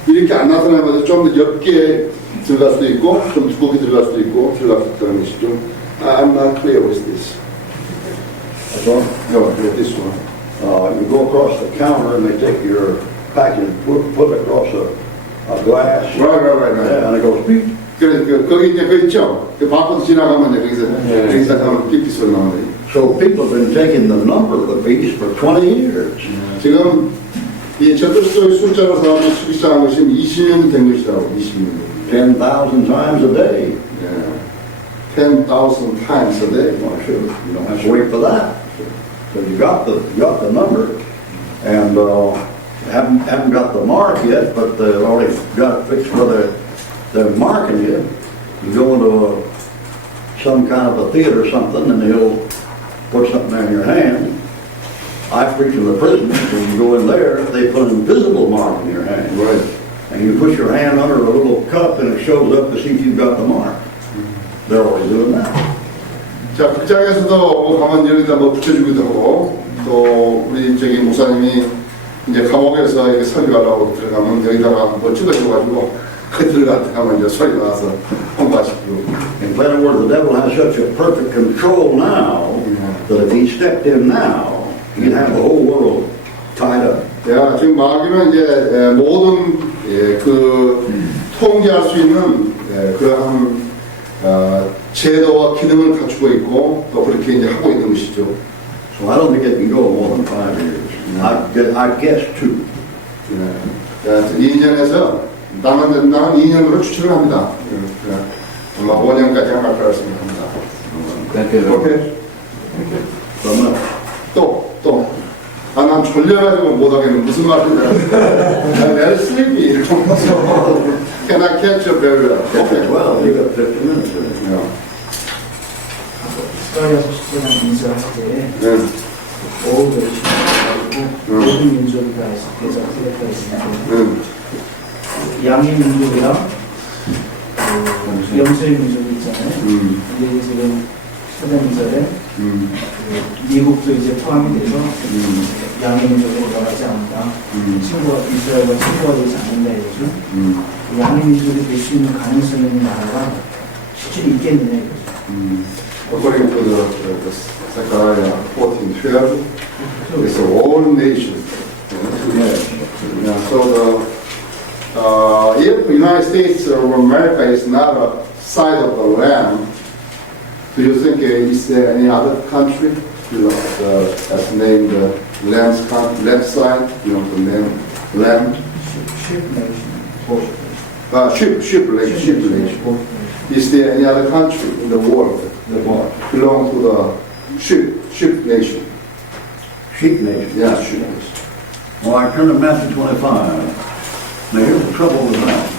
이렇게 안 나타나면 좀 더 옅게 들어갈 수도 있고 좀 두껍게 들어갈 수도 있고 들어갈 수 있다는 것이 좀 I'm not clear with this. That's all? No, this one. You go across the counter and they take your package and put it across a glass. Right. Yeah, and it goes beep. 거기 이제 그 있죠. 그 바코드 지나가면 이제 거기서 하면 삐삐 소리 나오는데. So people have been taking the number of the beast for 20 years. 지금 이 적그리스도의 숫자로 사람이 쓰기 시작한 것이 20년 된 것이라고. 20년. 10,000 times a day. 예. 10,000 times a day. Well, sure, you don't have to wait for that. So you got the number, and haven't got the mark yet, but they've already got it fixed where they're marking you. You go into some kind of a theater or something, and they'll put something there in your hand. I preach in the prison, when you go in there, they put an invisible mark in your hand. Right. And you put your hand under a little cup, and it shows up to see if you've got the mark. They're already doing that. 자, 극장에서도 뭐 가만 열에다 뭐 붙여주기도 하고, 또 우리 저기 목사님이 이제 감옥에서 이렇게 설교하려고 들어가면 여기다가 뭐 찍어줘가지고 그 들어가면 이제 소리가 나서 홍보하시고. In plain words, the devil has such a perfect control now that if he stepped in now, he'd have the whole world tied up. 야, 지금 마귀는 이제 모든 그 통제할 수 있는 그러한 제도와 기능을 갖추고 있고 또 그렇게 이제 하고 있는 것이죠. So I don't think it can go more than 5 years. I guess 2. 자, 2년에서 나는 2년으로 추측을 합니다. 아마 5년까지 할 거라고 생각합니다. 오케이. 그러면 또. 난 졸려가지고 못하겠는 무슨 말인지 I'm very sleepy. 이러면서 Can I catch you very well? okay, well, you got 50 minutes. 스가랴서 10장 인사할 때 네. 어우 열심히 해가지고 모든 민족이 다 있어 대적가 있는데 양의 민족이랑 영세의 민족이 있잖아요. 이게 지금 4장절에 미국도 이제 포함이 돼서 양의 민족에 들어가지 않는다. 이스라엘과 친구가 되지 않는다 이거죠. 양의 민족이 될 수 있는 가능성이 있는 나라가 실제 있겠느냐 이거죠. According to the Zechariah 14:12, it's a world nation. So if the United States of America is not a side of the land, do you think is there any other country that's named land side? You know the name land. Ship nation. Ship nation. Is there any other country in the world that belong to the ship nation? Sheep nation. Yeah, ship nation. Well, I turn to Matthew 25. Now here's the trouble with that.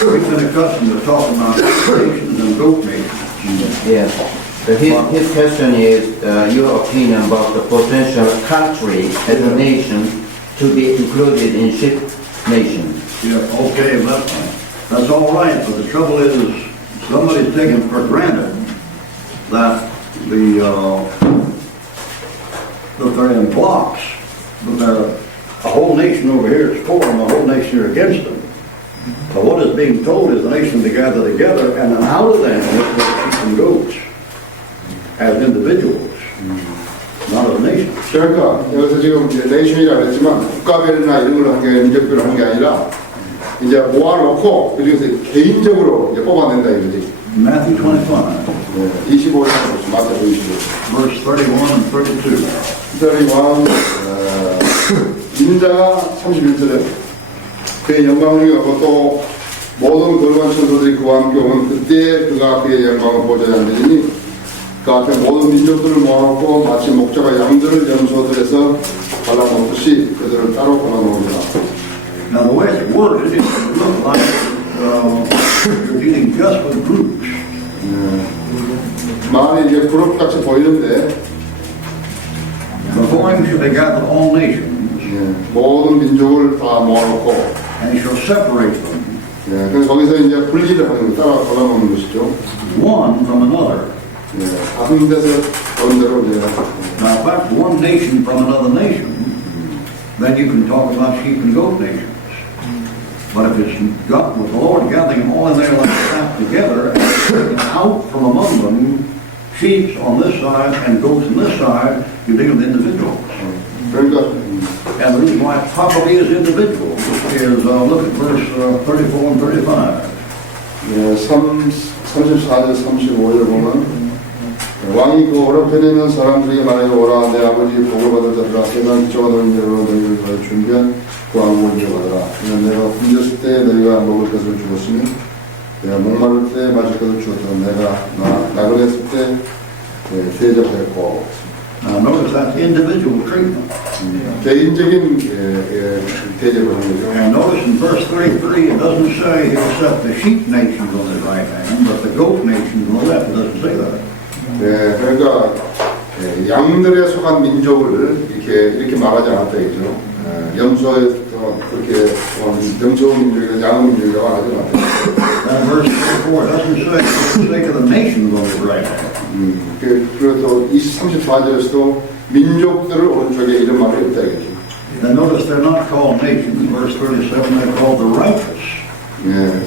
We've been accustomed to talking about nations and goat nations. Yes. But his question is your opinion about the potential country as a nation to be included in ship nation. Yeah, okay, that's all right, but the trouble is somebody's taking for granted that that they're in blocks, but they're a whole nation over here is for them, a whole nation here against them. But what is being told is the nation to gather together, and then out of them is the sheep and goats as individuals, not as a nation. 그러니까 여기서 지금 네이션이라고 했지만 국가별이나 이런 걸 한 게 민족별로 한 게 아니라 이제 모아놓고 그중에서 개인적으로 이제 뽑아낸다 이거지. Matthew 25, 25장 마태복음 25. verse 31 and 32. 31 인자가 31절에 그의 영광을 위하고 또 모든 거룩한 천사들이 그와 함께 오는 그때 그가 그의 영광을 보좌에 앉으리니 그 앞에 모든 민족들을 모아놓고 마치 목자가 양들을 염소들에서 발라놓듯이 그들을 따로 골라놓으리라. Now the way it's worded, it looks like you're dealing just with groups. 많이 이제 그룹같이 보이는데 Before him shall be gathered all nations, 모든 민족을 다 모아놓고 and he shall separate them, 그래서 거기서 이제 분리를 하는 거 따라 골라놓는 것이죠. one from another. 다른 데서 다른 데로 이제 Now if that's one nation from another nation, then you can talk about sheep and goat nations. But if it's got with the Lord gathering them all in there like that together, and taking out from among them sheep on this side and goats on this side, you deal with individuals. 그러니까 And the reason why it probably is individuals is, look at verse 34 and 35. 34절 35절 보면 왕이 그 오른편에 있는 사람들에게 말하여 오라 내 아버지 복을 받을 자들아 세상 기초가 너희 대로 너희를 위하여 준비한 그 왕국을 이어받으라. 내가 품졌을 때 너희가 먹을 것을 주었으니 내가 목마를 때 마실 것을 주었다. 내가 나그네했을 때 대접했고. Now notice that's individual treatment. 개인적인 대접을 하는 거죠. And notice in verse 33, it doesn't say he'll set the sheep nations on his right hand, but the goat nations on the left. It doesn't say that. 그러니까 양들에 속한 민족을 이렇게 말하지 않았다 이죠. 염소에 그렇게 염소 민족이나 양 민족이라고 하지 않았다. And verse 34 doesn't say for the sake of the nations on his right hand. 그래서 34절에서도 민족들을 오른쪽에 이런 말을 했다 이거죠. And notice they're not called nations. In verse 37, they're called the righteous.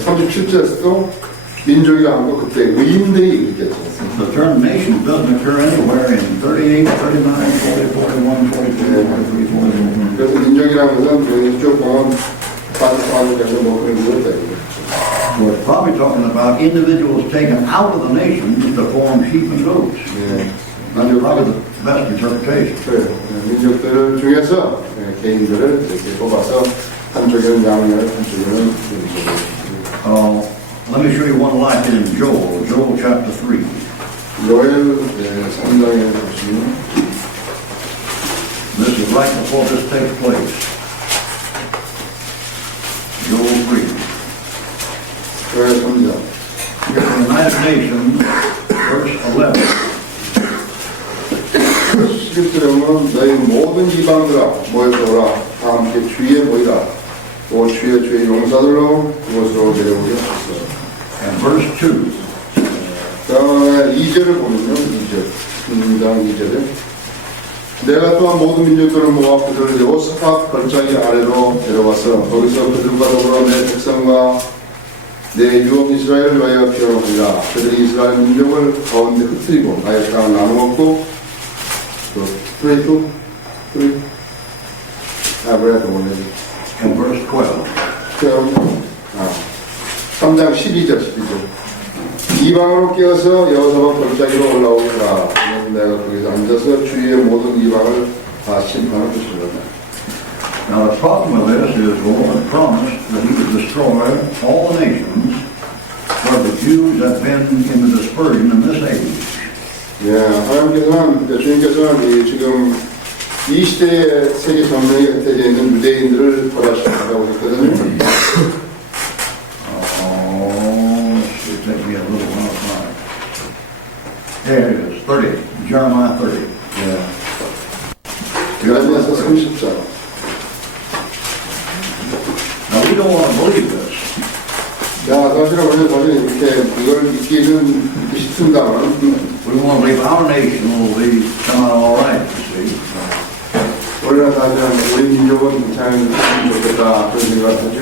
37절에서도 민족이라 한 거 그때 의인들이 있겠죠. The term nation doesn't occur anywhere in 38, 39, 40, 41, 42, 43, 44. 그래서 민족이라는 것은 쭉 보면 반대서 뭐 그런 거였다 이거죠. We're probably talking about individuals taken out of the nations to form sheep and goats. That's probably the best interpretation. 그래요. 민족들 중에서 개인들을 이렇게 뽑아서 한쪽에는 양을, 한쪽에는 민족을. Let me show you one like it in Joel chapter 3. 요엘 3장에 보시면 This is right before this takes place. Joel 3. 요엘 3장. Here in the United Nations, verse 11. 11절에 보면 너희 모든 이방들아 모여서 오라 다 함께 주위에 모이라 또 주의 용사들로 그곳으로 내려오게 하소서. And verse 2. 다음에 2절을 보면요. 2절 2절에 내가 또한 모든 민족들을 모아 그들을 여호사밧 걸작이 아래로 데려와서 거기서 그들과 더불어 내 백성과 내 유업 이스라엘을 위하여 피어나리라. 그들이 이스라엘 민족을 가운데 흩뜨리고 나의 땅을 나누었고 또 프레이토 아브라도 원래 And verse 12. 3장 12절 이방으로 깨어서 여호사밧 골짜기로 올라오리라. 내가 거기서 앉아서 주위의 모든 이방을 다 심판할 것이라. Now the problem with this is the Lord promised that He would destroy all the nations where the Jews have been in the dispersion in this age. 하나님께서는 주님께서는 지금 이 시대의 세계 전쟁에 흩어져 있는 유대인들을 벌하시라고 했거든요. It takes me a little while to find. There it is, 30, Jeremiah 30. 예레미야서 30장. Now we don't want to believe this. 사실은 우리는 이렇게 이걸 믿기는 싶은다면 We want to believe our nation will be come out all right, you see. 우리가 사실은 우리 민족은 괜찮으면 좋겠다 그런 생각을 하죠.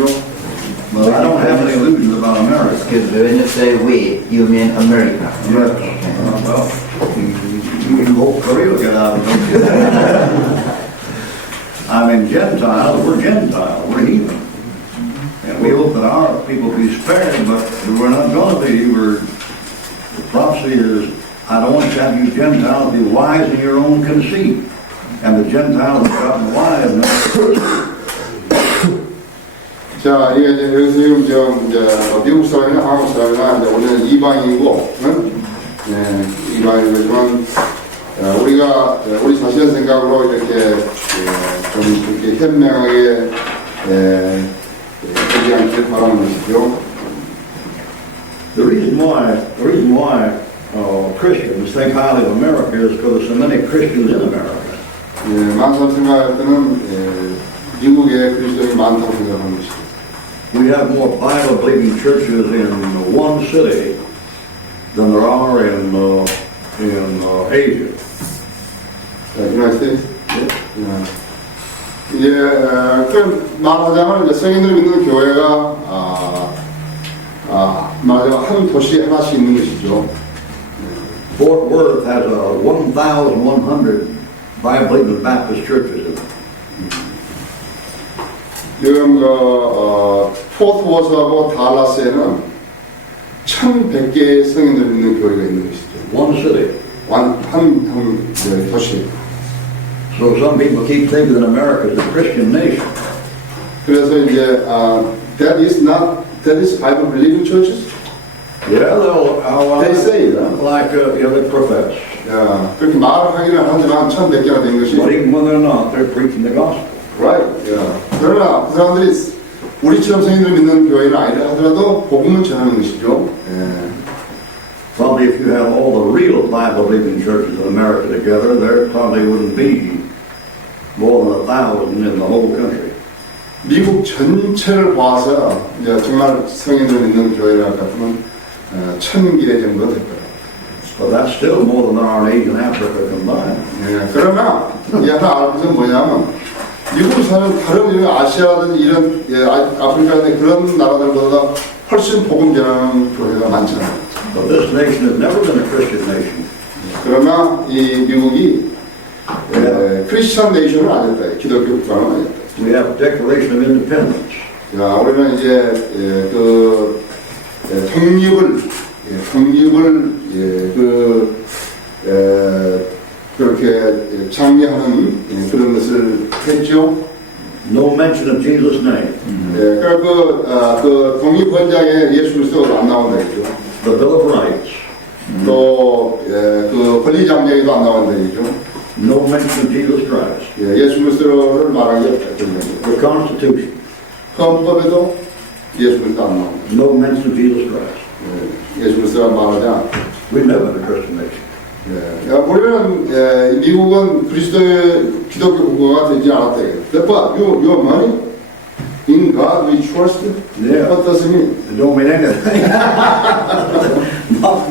But I don't have any illusions about America. Excuse me, when you say we, you mean America? Yes. Well, you can hope Korea will get out of it. I mean, Gentiles, we're Gentiles, we're heathen. And we hope that our people be spared, but we're not going to be. The prophecy is, I don't want you to have you Gentiles be wise in your own conceit. And the Gentiles have gotten wise now. 자, 이게 이제 여기서 지금 이제 미국 사람이나 한국 사람이나 이제 우리는 이방이고, 이방이지만 우리가 우리 자신의 생각으로 이렇게 좀 이렇게 현명하게 되지 않길 바라는 것이죠. The reason why Christians think highly of America is because there's so many Christians in America. 많은 사람 생각할 때는 미국에 그리스도인이 많다고 생각하는 것이죠. We have more Bible-believing churches in one city than there are in Asia. United States? 이제 말하자면 이제 성인들 믿는 교회가 한 도시에 하나씩 있는 것이죠. Fort Worth has 1,100 Bible-believing Baptist churches in it. 지금 포트 워스하고 달라스에는 1,100개의 성인들 믿는 교회가 있는 것이죠. One city. 한 도시. So some people keep thinking that America is a Christian nation. 그래서 이제 that is Bible believing churches. Yeah, They say, like they profess. 야, 그렇게 말을 하기는 하지만 1100개나 된 것이 But even when they're not, they're preaching the gospel. right. 야. 그러나 그 사람들이 우리처럼 성인들 믿는 교회는 아니라 하더라도 복음은 전하는 것이죠. 예. Probably if you had all the real Bible-believing churches in America together, there probably wouldn't be more than 1,000 in the whole country. 미국 전체를 봐서 이제 정말 성인들 믿는 교회라 같으면 1,000개 정도 될 거예요. But that's still more than there are in Asia and Africa combined. 예, 그러나 이 하나 알 것은 뭐냐면 미국 사는 다른 이런 아시아든 이런 아프리카의 그런 나라들보다 훨씬 복음 전하는 교회가 많잖아요. But this nation has never been a Christian nation. 그러나 이 미국이 크리스천 네이션은 아니었다. 기독교 국가는 아니었다. We have a Declaration of Independence. 자, 우리는 이제 독립을 그렇게 장려하는 그런 것을 했죠. No mention of Jesus' name. 그러니까 그 독립헌장에 예수 그리스도가 안 나온다 했죠. The Bill of Rights. 또 그 권리장려에도 안 나온다 했죠. No mention of Jesus Christ. 예수 그리스도를 말하기 없다. The Constitution. 헌법에도 예수 그리스도 안 나온다. No mention of Jesus Christ. 예수 그리스도가 말하지 않다. We've never been a Christian nation. 우리는 미국은 그리스도의 기독교 국가가 되지 않았다. But your money in God we trust. Yeah. What does it mean? It don't mean anything.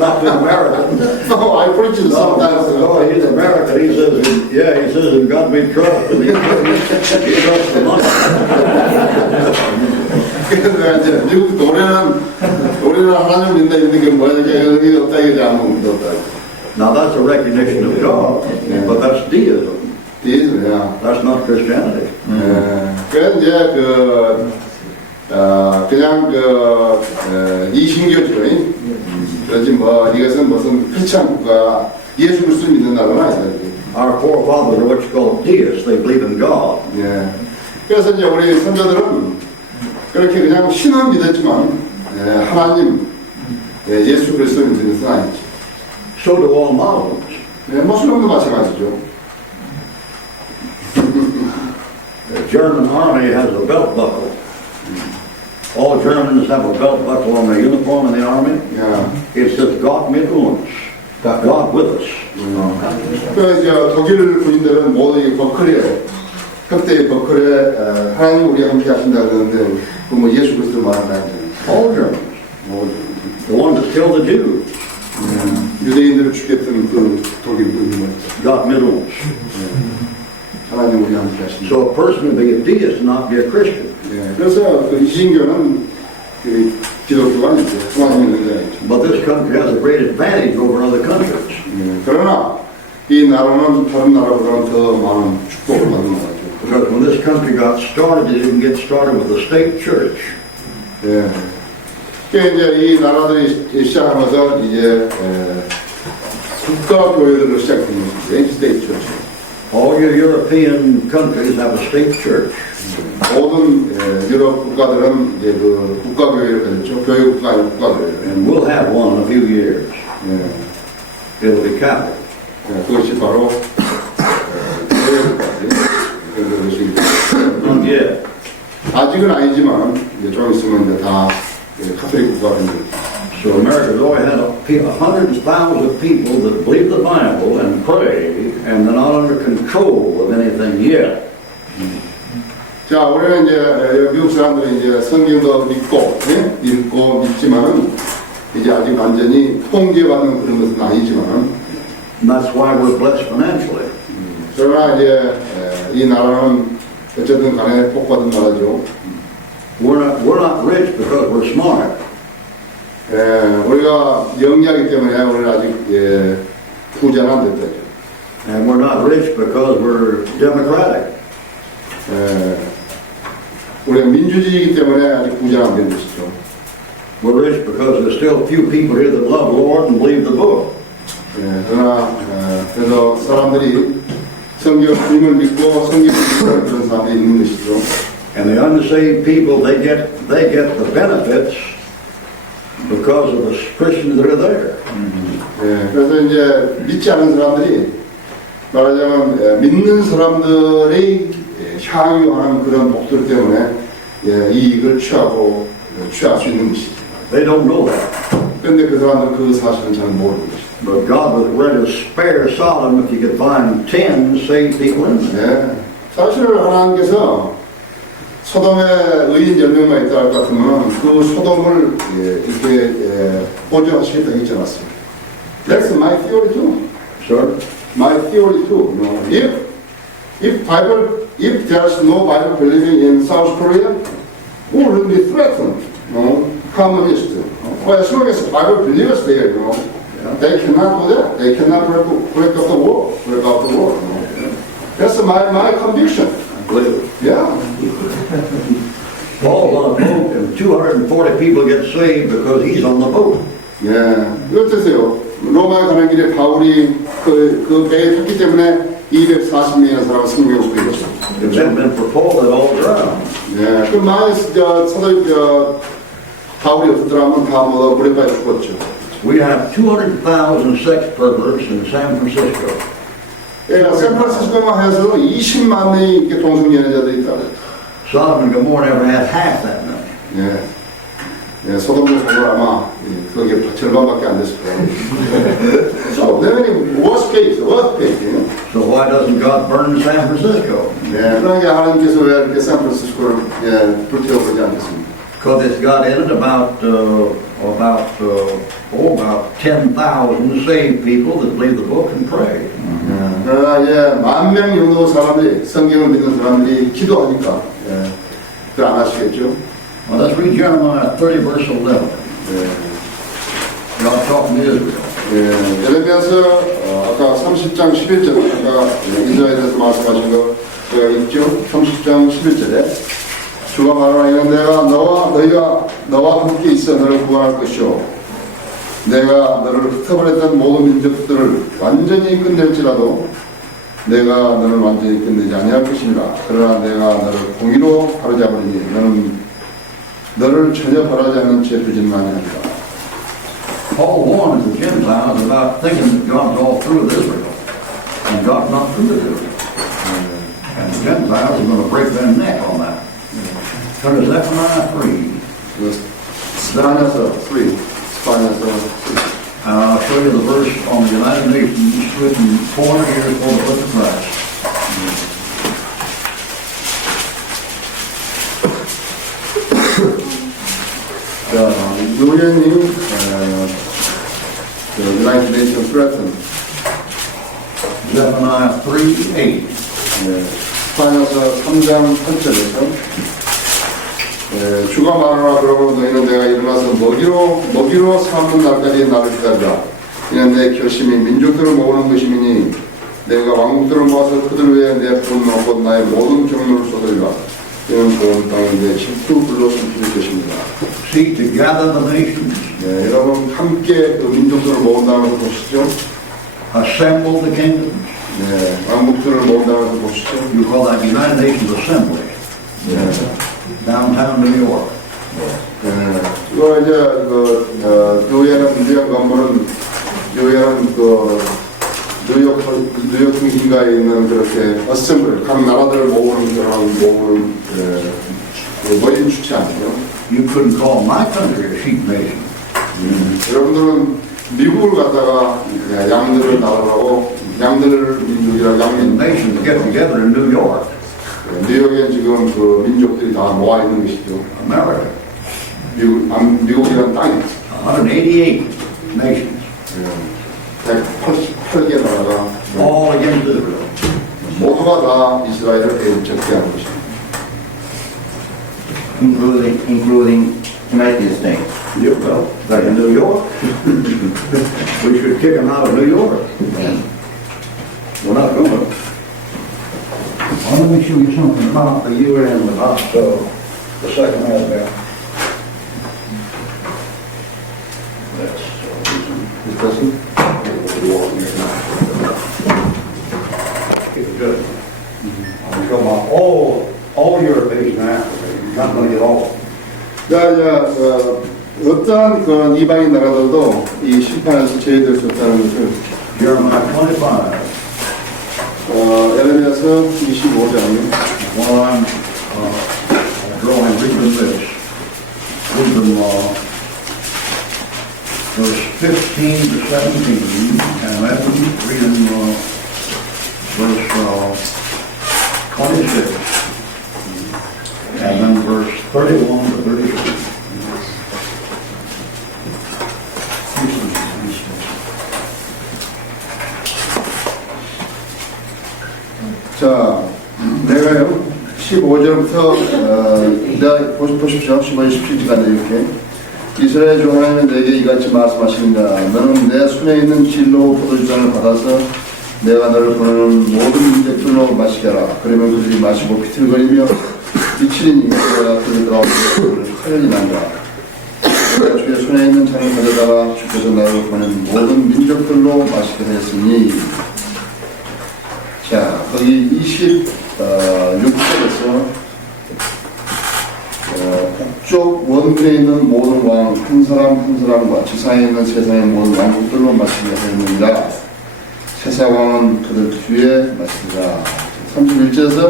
not to America. No, I preach it sometimes. No, he's American. He says in God we trust. And he trusts the money. 그래서 이제 미국 우리는 하나님 믿는다 있는 게 뭐야? 이게 의미 없다 이게 아무 의미 없다. Now that's a recognition of God, but that's deism. Deism, yeah. That's not Christianity. 그래서 이제 그냥 이신교죠. 그렇지 뭐 이것은 무슨 크리스찬 국가 예수 그리스도 믿는다는 아니다. Our forefathers are what you call deists. They believe in God. 예. 그래서 이제 우리 선조들은 그렇게 그냥 신은 믿었지만 하나님 예수 그리스도 믿는 것은 아니죠. So do all Muslims. 네, 모슬림도 마찬가지죠. The German army has a belt buckle. All Germans have a belt buckle on their uniform in the army. 야. It says God mit uns. God with us. 그 이제 독일 군인들은 모두 이 버클에 흑대의 버클에 하나님 우리 함께 하신다 그러는데 그 뭐 예수 그리스도 말한다. All Germans. The ones that killed the Jews. 유대인들을 죽였던 그 독일 군인들. God mit uns. 하나님 우리 함께 하신다. So a person can be a deist and not be a Christian. 예, 그래서 그 이신교는 그 기독교가 아니죠. 하나님 믿는 자이죠. But this country has a great advantage over other countries. 그러나 이 나라는 다른 나라보다는 더 많은 축복을 받는 나라죠. Because when this country got started, it didn't get started with the state church. 예. 그러니까 이제 이 나라들이 시작하면서 이제 국가 교회들로 시작된 것이죠. 스테이트 처치. All your European countries have a state church. 모든 유럽 국가들은 이제 그 국가 교회를 가졌죠. 교회 국가 아니고 국가 교회. And we'll have one in a few years. 예. It'll be Catholic. 그것이 바로 교회 국가지. 그것이 Not yet. 아직은 아니지만 이제 좀 있으면 이제 다 카톨릭 국가가 됩니다. So America's always had hundreds of thousands of people that believe the Bible and pray, and they're not under control of anything yet. 자, 우리는 이제 미국 사람들은 이제 성경도 읽고 믿지만은 이제 아직 완전히 통제받는 그런 것은 아니지만. And that's why we're blessed financially. 그러나 이제 이 나라는 어쨌든 간에 복받은 나라죠. We're not rich because we're smart. 우리가 영리하기 때문에 우리는 아직 부자는 안 됐다죠. And we're not rich because we're democratic. 우리가 민주주의이기 때문에 아직 부자는 안 된 것이죠. We're rich because there's still a few people here that love the Lord and believe the book. 그러나 그래서 사람들이 성경을 믿고 성경을 믿는 그런 사람들이 있는 것이죠. And the unsaved people, they get the benefits because of the Christians that are there. 예, 그래서 이제 믿지 않은 사람들이 말하자면 믿는 사람들이 향유하는 그런 복들 때문에 이익을 취할 수 있는 것이죠. They don't know that. 그런데 그 사람들은 그 사실은 잘 모르는 것이죠. But God was ready to spare Sodom if you could find 10 saved people in there. 네. 사실 하나님께서 소돔에 의인 10명만 있다 할 것 같으면 그 소돔을 이렇게 보존하시겠다고 했지 않았습니까? That's my theory too. Sure. My theory too. You know, if there's no Bible believing in South Korea, who will be threatened? You know, communist. Well, as long as Bible believers there, you know, they cannot do that. They cannot break up the war. You know. That's my conviction. I believe it. Yeah. Paul's on a boat and 240 people get saved because he's on the boat. 예, 어떠세요? 로마에 가는 길에 바울이 그 배에 탔기 때문에 240명의 사람을 생명을 수도 있죠. If they'd been for Paul, they'd all drowned. 예, 그 만약 바울이 없었더라면 다 모두 물에 빠져 죽었죠. We have 200,000 sex perverts in San Francisco. 예, 샌프란시스코만 해서 20만 명이 이렇게 동성연애자들이 있다. Sodom and Gomorrah never had half that many. 예, 예, 소돔과 고모라 아마 거기에 절반밖에 안 됐을 거예요. So, then worst case, you know? So why doesn't God burn San Francisco? 예, 그러니까 하나님께서 왜 이렇게 샌프란시스코를 불태워보지 않겠습니까? Because it's got in it about 10,000 saved people that believe the book and pray. 그러나 10,000명 정도 사람들이 성경을 믿는 사람들이 기도하니까 그걸 안 하시겠죠? Well, let's read Jeremiah 30 verse 11. God talking to Israel. 예레미야서 아까 30장 11절 아까 이스라엘에 대해서 말씀하신 거 있죠? 30장 11절에 주가 말하기를 내가 너와 함께 있어 너를 구원할 것이요 내가 너를 흩어버렸던 모든 민족들을 완전히 끝낼지라도 내가 너를 완전히 끝내지 아니할 것이니라. 그러나 내가 너를 공의로 바로잡으리니 너를 전혀 바라지 않는 채 두지는 아니하리라. Paul warned the Gentiles about thinking that God's all through with Israel. And God's not through with Israel. And the Gentiles are going to break their neck on that. Turn to Zephaniah 3. 스파냐서 3. I'll show you the verse on the United Nations written 400 years before the book of Christ. 유엔이 United Nations threatened. Zephaniah 3:8. 스파냐서 3장 8절에서 주가 말하라 그러므로 너희는 내가 일어나서 먹이로 삼는 날까지 나를 기다리라. 이는 내 결심이 민족들을 모으는 것이니 내가 왕국들을 모아서 그들 위에 내 분노 곧 나의 모든 경륜을 쏟으리라. 이는 좋은 땅에 내 질투불로 숨길 것입니다. Seek to gather the nations. 여러분 함께 그 민족들을 모은다는 것을 보시죠. Assemble the kingdoms. 왕국들을 모은다는 것을 보시죠. You call that United Nations Assembly. Downtown New York. 이거 이제 교회는 유엔 건물은 유엔은 뉴욕 중심가에 있는 그렇게 어셈블 각 나라들을 모으는 그런 모임 주체하는데요. You couldn't call my country a sheep nation. 여러분들은 미국을 갖다가 양들을 나라라고 양들 민족이라고 The 양민 nations get together in New York, 뉴욕에 지금 그 민족들이 다 모아 있는 것이죠. America. 미국이라는 땅이 188 nations, 188개 나라가 all against Israel. 모두가 다 이스라엘을 적대하는 것입니다. including United States. Yeah, well, like in New York. We should kick them out of New York. We're not going to. Well, let me show you something about the UN without the second half there. This doesn't? Keep it good. I'm talking about all Europe, Asia, and Africa. You're not going to get all. 자, 어떠한 그런 이방인 나라들도 이 심판에서 제외될 수 없다는 것을 Jeremiah 25. 에레미야서 25장 While I'm drawing, reading this, read them verse 15 to 17, and then reading verse 26, and then verse 31 to 33. 자, 내가요 15절부터 보십시오. 15절 17절까지 이렇게 이스라엘 중 하나님은 내게 이같이 말씀하십니다. 너는 내 손에 있는 진로 포도주잔을 받아서 내가 너를 보내는 모든 민족들로 마시게 하라. 그러면 그들이 마시고 비틀거리며 미치리니 내가 그들 가운데 화연이 난다. 내가 주의 손에 있는 잔을 가져다가 주께서 나를 보낸 모든 민족들로 마시게 하였으니. 자, 거기 26절에서 북쪽 원근에 있는 모든 왕 한 사람 한 사람과 지상에 있는 세상의 모든 왕국들로 마시게 하였느니라. 세상 왕은 그들 뒤에 마시리라. 31절에서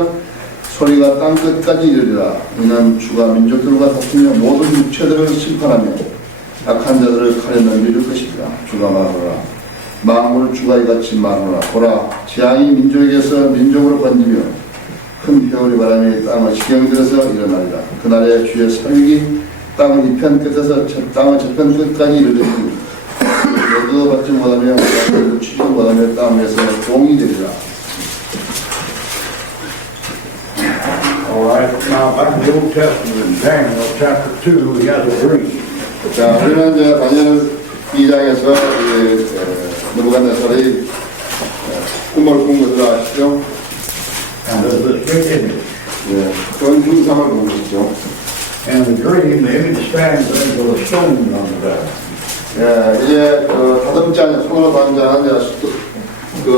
소리가 땅 끝까지 이르리라. 이는 주가 민족들과 다투며 모든 육체들을 심판하며 악한 자들을 칼에 넘겨줄 것이라. 주가 말하노라. 만물을 주가 이같이 말하노라. 보라, 재앙이 민족에게서 민족으로 번지며 큰 겨울이 바람이 땅을 지경들어서 일어나리라. 그날에 주의 사륙이 땅을 이편 끝에서 땅을 저편 끝까지 이르리니 너도 받지 못하며 취지도 못하며 땅 위에서 종이 되리라. All right, now back in the Old Testament, in Daniel chapter 2, he has a dream. 자, 우리는 이제 다니엘 2장에서 느부갓네살이 꿈을 꾼 것을 아시죠? And there's this great image. 예, 그런 흉상을 본 것이죠. And the dream, the image stands there with a stone on the back. 예, 이제 다듬지 않은 손으로 다듬지 않은 그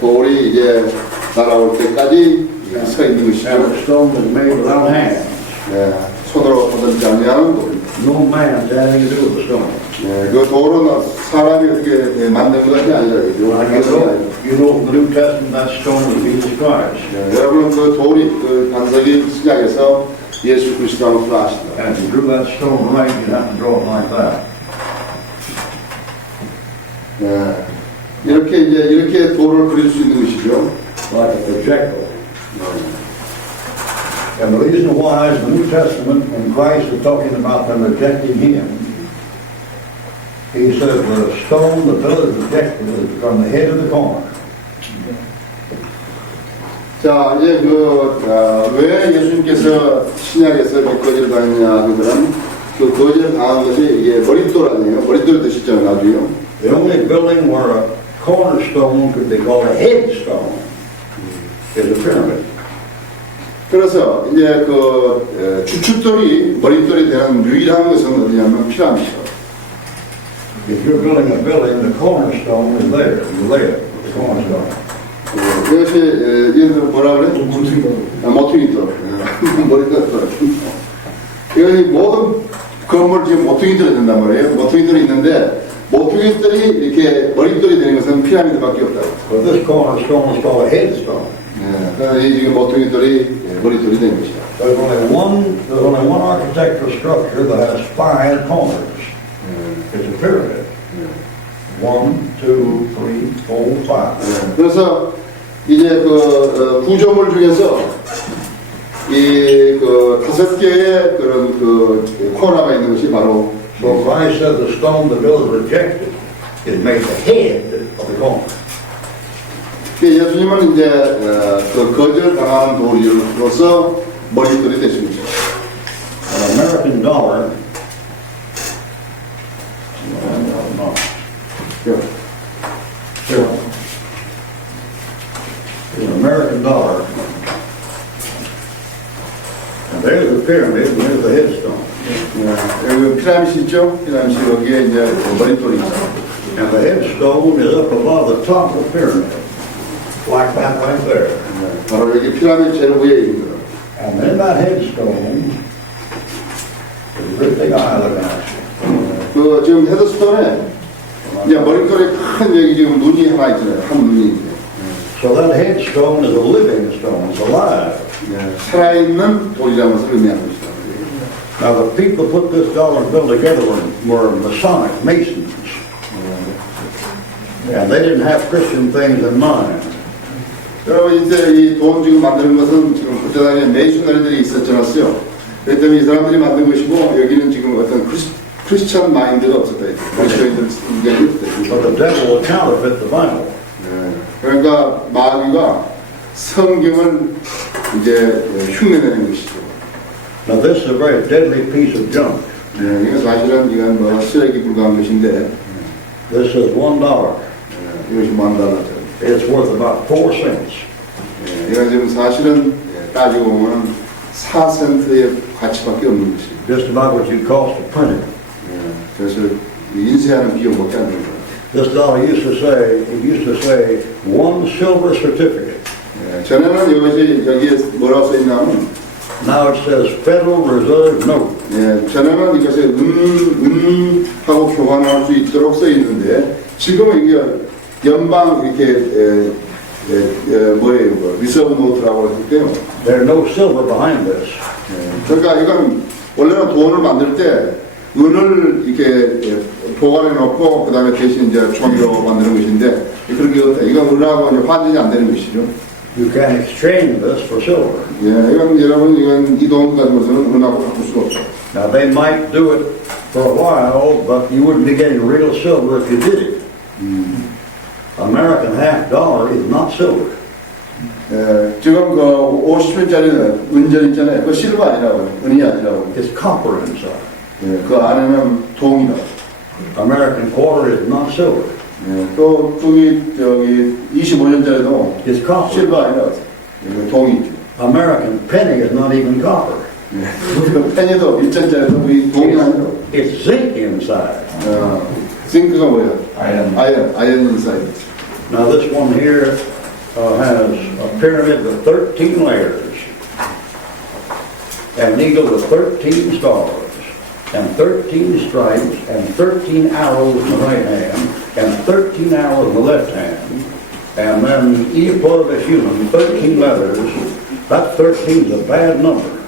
돌이 이제 날아올 때까지 서 있는 And 것이죠. the stone was made without hands. 예, 손으로 다듬지 않는 돌. No man had anything to do with the stone. 예, 그 돌은 사람이 어떻게 만든 것이 아니라 You know from the New Testament that stone was Jesus Christ. 예, 여러분 그 돌이 그 반석이 시작해서 예수 그리스도라는 것을 아시다. And if you drew that stone right, you'd have to draw it like that. 예, 이렇게 돌을 그릴 수 있는 것이죠. Like a projectile. And the reason why is the New Testament, when Christ is talking about them rejecting him, he says, with a stone the builders rejected is from the head of the corner. 자, 이제 왜 예수님께서 신약에서 거지를 당했냐 그들은 그 거지를 당한 것이 이게 머릿돌 아니에요? 머릿돌 드시잖아요, 나도요. The only building where a cornerstone could be called a headstone is a pyramid. 그래서 이제 주춧돌이 머릿돌이 되는 유일한 것은 어디냐면 피라미드죠. If you're building a building, the cornerstone is there. You lay it, the cornerstone. 그것이 얘들 뭐라 그래? 모퉁이돌. 머릿돌. 이것이 모든 건물 지금 모퉁이돌이 된단 말이에요. 모퉁이돌이 있는데 모퉁이돌이 이렇게 머릿돌이 되는 것은 피라미드밖에 없다고. But this cornerstone is called a headstone. 그래서 이 지금 모퉁이돌이 머릿돌이 된 것이다. There's only one architectural structure that has 5 corners. It's a pyramid. 1, 2, 3, 4, 5. 그래서 이제 구조물 중에서 이 5개의 그런 코너가 있는 것이 바로 So Christ said the stone the builders rejected is made the head of the corner. 예수님은 이제 거절 당한 도리로서 머릿돌이 되신 거죠. An American dollar. An American dollar. And there's the pyramid and there's the headstone. 여기 피라미드 있죠? 피라미드 여기에 이제 머릿돌이 있죠. And the headstone is up above the top of the pyramid. Like that right there. 바로 여기 피라미드 제일 위에 있는 거예요. And then that headstone is a great big eye looking at you. 그 지금 헤드스톤에 이제 머리털에 큰 여기 지금 눈이 하나 있잖아요. 한 눈이 있네. So that headstone is a living stone, it's alive. 살아있는 돌이라는 것을 의미하는 것이다. Now the people put this dollar bill together were Masonic Masons. And they didn't have Christian things in mind. 여러분 이제 이 돈 지금 만드는 것은 지금 그때 당시에 메이셔너리들이 있었잖아요. 그렇기 때문에 이 사람들이 만든 것이고 여기는 지금 어떤 크리스천 마인드가 없었다. 크리스천들 인격이 없다. But the devil will counterfeit the Bible. 그러니까 마귀가 성경을 이제 흉내내는 것이죠. Now this is a very deadly piece of junk. 이건 사실은 이건 뭐 쓰레기 불과한 것인데 This is $1. 이것이 $1. It's worth about 4 cents. 이건 지금 사실은 따지고 보면 4센트의 가치밖에 없는 것이죠. Just about what you cost to print it. 그래서 인쇄하는 비용밖에 안 되는 거예요. This dollar used to say 1 silver certificate. 전에는 이것이 여기에 뭐라고 써 있냐면 Now it says Federal Reserve Note. 전에는 이것에 은하고 교환할 수 있도록 써 있는데 지금은 이게 연방 이렇게 뭐예요? 리서브 노트라고 하기 때문에 There's no silver behind this. 그러니까 이건 원래는 돈을 만들 때 은을 이렇게 보관해 놓고 그 다음에 대신 이제 종이로 만드는 것인데 그렇게 없다. 이건 은하고 이제 환전이 안 되는 것이죠. You can exchange this for silver. 이건 여러분 이건 이 돈 가지고서는 은하고 바꿀 수가 없어요. Now they might do it for a while, but you wouldn't be getting real silver if you did it. American half dollar is not silver. 지금 그 50원짜리는 은전 있잖아요. 그 실버 아니라고, 은이 아니라고. It's copper inside. 그 안에는 동이다. American quarter is not silver. 또 저기 25년짜리도 It's copper. 실버 아니라고. 동이죠. American penny is not even copper. 그 펜이도 1전짜리도 이 동이 아니라고. It's zinc inside. 징크가 뭐야? 아이언 인사이드. Now this one here has a pyramid with 13 layers, an eagle with 13 stars, and 13 stripes, and 13 arrows in the right hand, and 13 arrows in the left hand, and then each part of a human, 13 letters. That 13 is a bad number.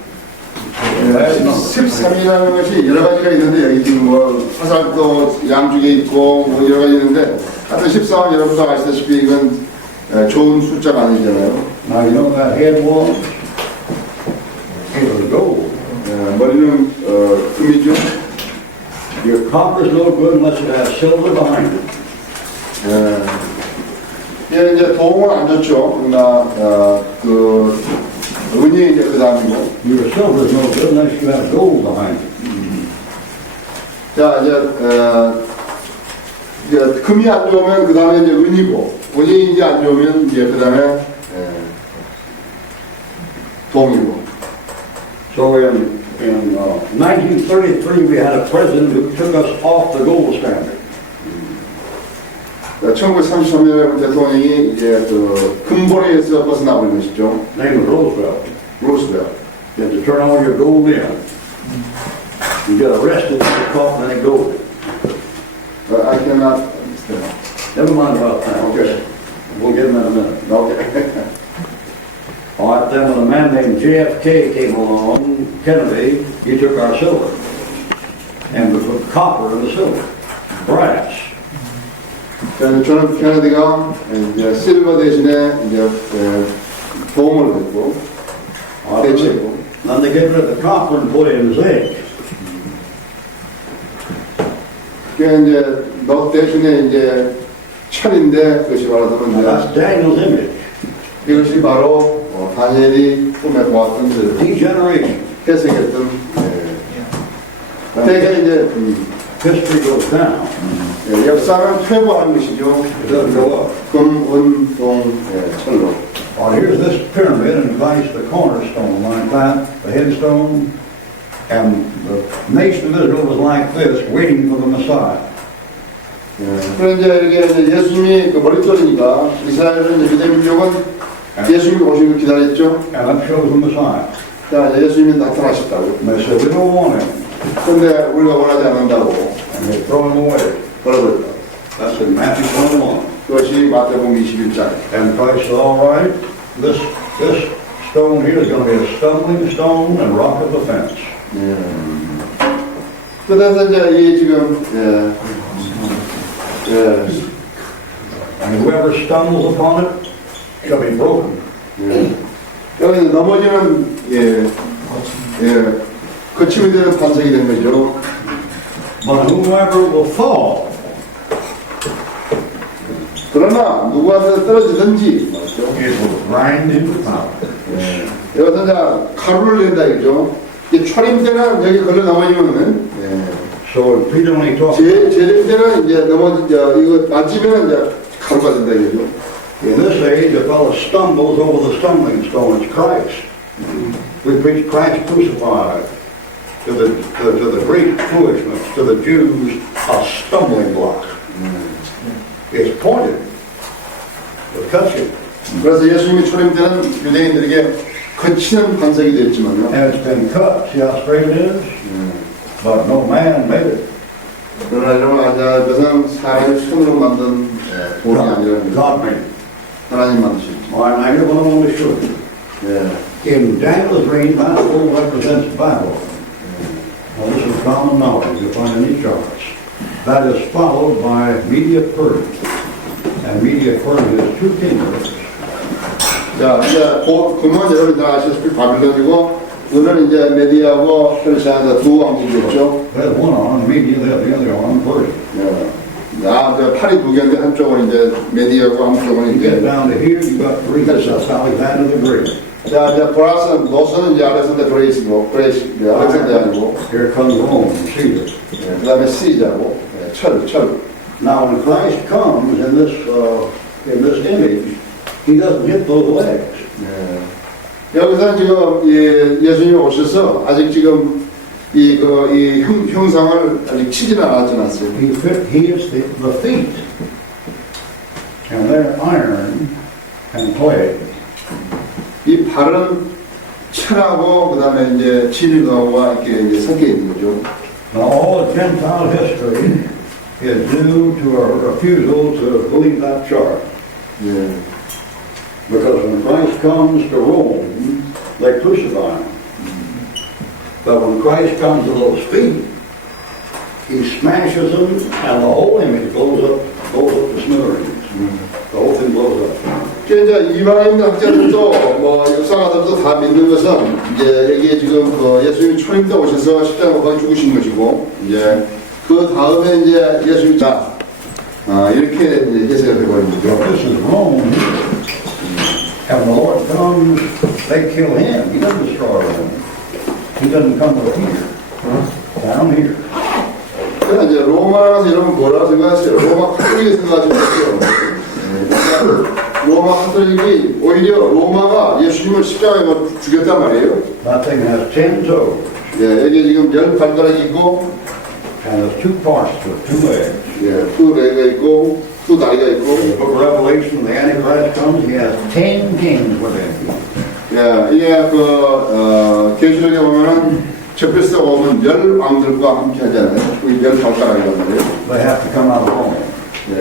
13이라는 것이 여러 가지가 있는데 여기 지금 뭐 화살도 양쪽에 있고 뭐 여러 가지 있는데 하여튼 13은 여러분 다 아시다시피 이건 좋은 숫자가 아니잖아요. Now you know that head was? It was gold. 머리는 금이죠. Your copper is no good unless it has silver behind it. 얘는 이제 동은 안 좋죠. 그러나 그 은이 이제 그 다음이고. Your silver is no good unless you have gold behind it. 자 이제 금이 안 좋으면 그 다음에 이제 은이고, 은이 이제 안 좋으면 이제 그 다음에 동이고. So in 1933 we had a president who took us off the gold standard. 1933년에 대통령이 이제 그 금본에서 벗어나버린 것이죠. Name was Roosevelt. 루스벨트. You had to turn all your gold in. You got arrested if you caught any gold. I cannot understand. Never mind about that. Okay. We'll get them in a minute. Okay. All right, then when a man named JFK came along, Kennedy, he took our silver. And we put copper in the silver. Brass. 저는 케네디가 이제 실버 대신에 이제 도움을 줬고 대체고. Then they get rid of the copper and put in zinc. 그 이제 너 대신에 이제 철인데 그것이 말하자면 Now that's 이제 Daniel's image. 이것이 바로 다니엘이 꿈에 보았던 그 Degeneration. 회색했던 대개 이제 History goes down. 역사는 퇴보하는 것이죠. It doesn't go up. 금, 은, 동, 철로. Here's this pyramid in place, the cornerstone like that, the headstone, and the nation of Israel was like this, waiting for the Messiah. 그런데 이제 이게 예수님이 그 머릿돌이니까 이스라엘은 이제 유대 민족은 예수님이 오시길 기다렸죠. And that shows the Messiah. 자, 예수님이 나타나셨다고. And they said, we don't want him. 근데 우리가 원하지 않는다고 and they throw him away. 벌어버렸다. That's in Matthew 21. 그것이 마태복음 21장. And Christ said, all right, this stone here is going to be a stumbling stone and rock of offense. 그래서 이제 이 지금 And whoever stumbles upon it shall be broken. 여기 넘어지는 거침이 되는 반석이 된 거죠. But whoever will fall 그러나 누구한테 떨어지든지 it will grind into powder. 여기서 이제 가루를 낸다 이죠. 이 초림때는 여기 걸려 넘어지면은 So Peter only talks 재림때는 이제 이거 맞으면 이제 가루가 된다 이거죠. in this age, a fellow stumbles over the stumbling stone. It's Christ. We preach Christ crucified. To the Greek foolishness, to the Jews, a stumbling block. It's pointed. It cuts you. 그래서 예수님이 초림때는 유대인들에게 거치는 반석이 됐지만요. And it's been cut. See how straight it is? But no man made it. 그러나 여러분 이것은 사람의 손으로 만든 돌이 아니라는 God 거죠. made it. 하나님 만드셨죠. Well, I never want to show you. In Daniel's reign, that scroll represents Babylon. Now, this is common knowledge. You'll find in these charts. That is followed by Media Persia. And Media Persia is two kingdoms. 자, 이제 그만 여러분 다 아시다시피 바빌론이고, 오늘 이제 메디아하고 페르시아가 두 왕국이었죠. There's one arm Media, the other arm Persia. 팔이 두 개인데 한쪽은 이제 메디아고 한쪽은 You get 이제. down to here, you got Greece. That's Alexander the Great. 자, 이제 브라스 노스는 이제 알렉산더 그레이스고, 알렉산더 아니고, Here comes Rome, Caesar. 그 다음에 시자고, 철. Now, when Christ comes in this image, he doesn't hit those legs. 여기서 지금 예수님이 오셔서 아직 지금 이 형상을 아직 치지는 않았어요. He is the feet, and they're iron and clay. 이 발은 철하고 그다음에 이제 진흙과 이렇게 이제 섞여 있는 거죠. Now, all of Gentile history is due to a refusal to believe that chart. Because when Christ comes to Rome, they crucify him. But when Christ comes to those feet, he smashes them, and the whole image blows up to smithereens. The whole thing blows up. 이제 이방인 학자들도 뭐 역사가들도 다 믿는 것은 이제 여기에 지금 예수님이 초림 때 오셔서 십자가 거기 죽으신 것이고 이제 그 다음에 이제 예수님이 이렇게 이제 해석을 해버린 거죠. This is Rome. And when the Lord comes, they kill him. He doesn't destroy Rome. He doesn't come over here. Down here. 그러니까 이제 로마라서 여러분 뭐라고 생각하세요? 로마 카톨릭이 생각하시면 로마 카톨릭이 오히려 로마가 예수님을 십자가에 죽였단 말이에요. That thing has 10 toes. 여기 지금 10발가락이 있고, And there's two parts to it, two legs. 두 레가 있고, 두 다리가 있고. In the book of Revelation, when the Antichrist comes, he has 10 kings with him. 이게 계시록에 보면은 적별서가 보면 10왕들과 함께 하잖아요. 그게 10발가락이란 말이에요. They have to come out of Rome.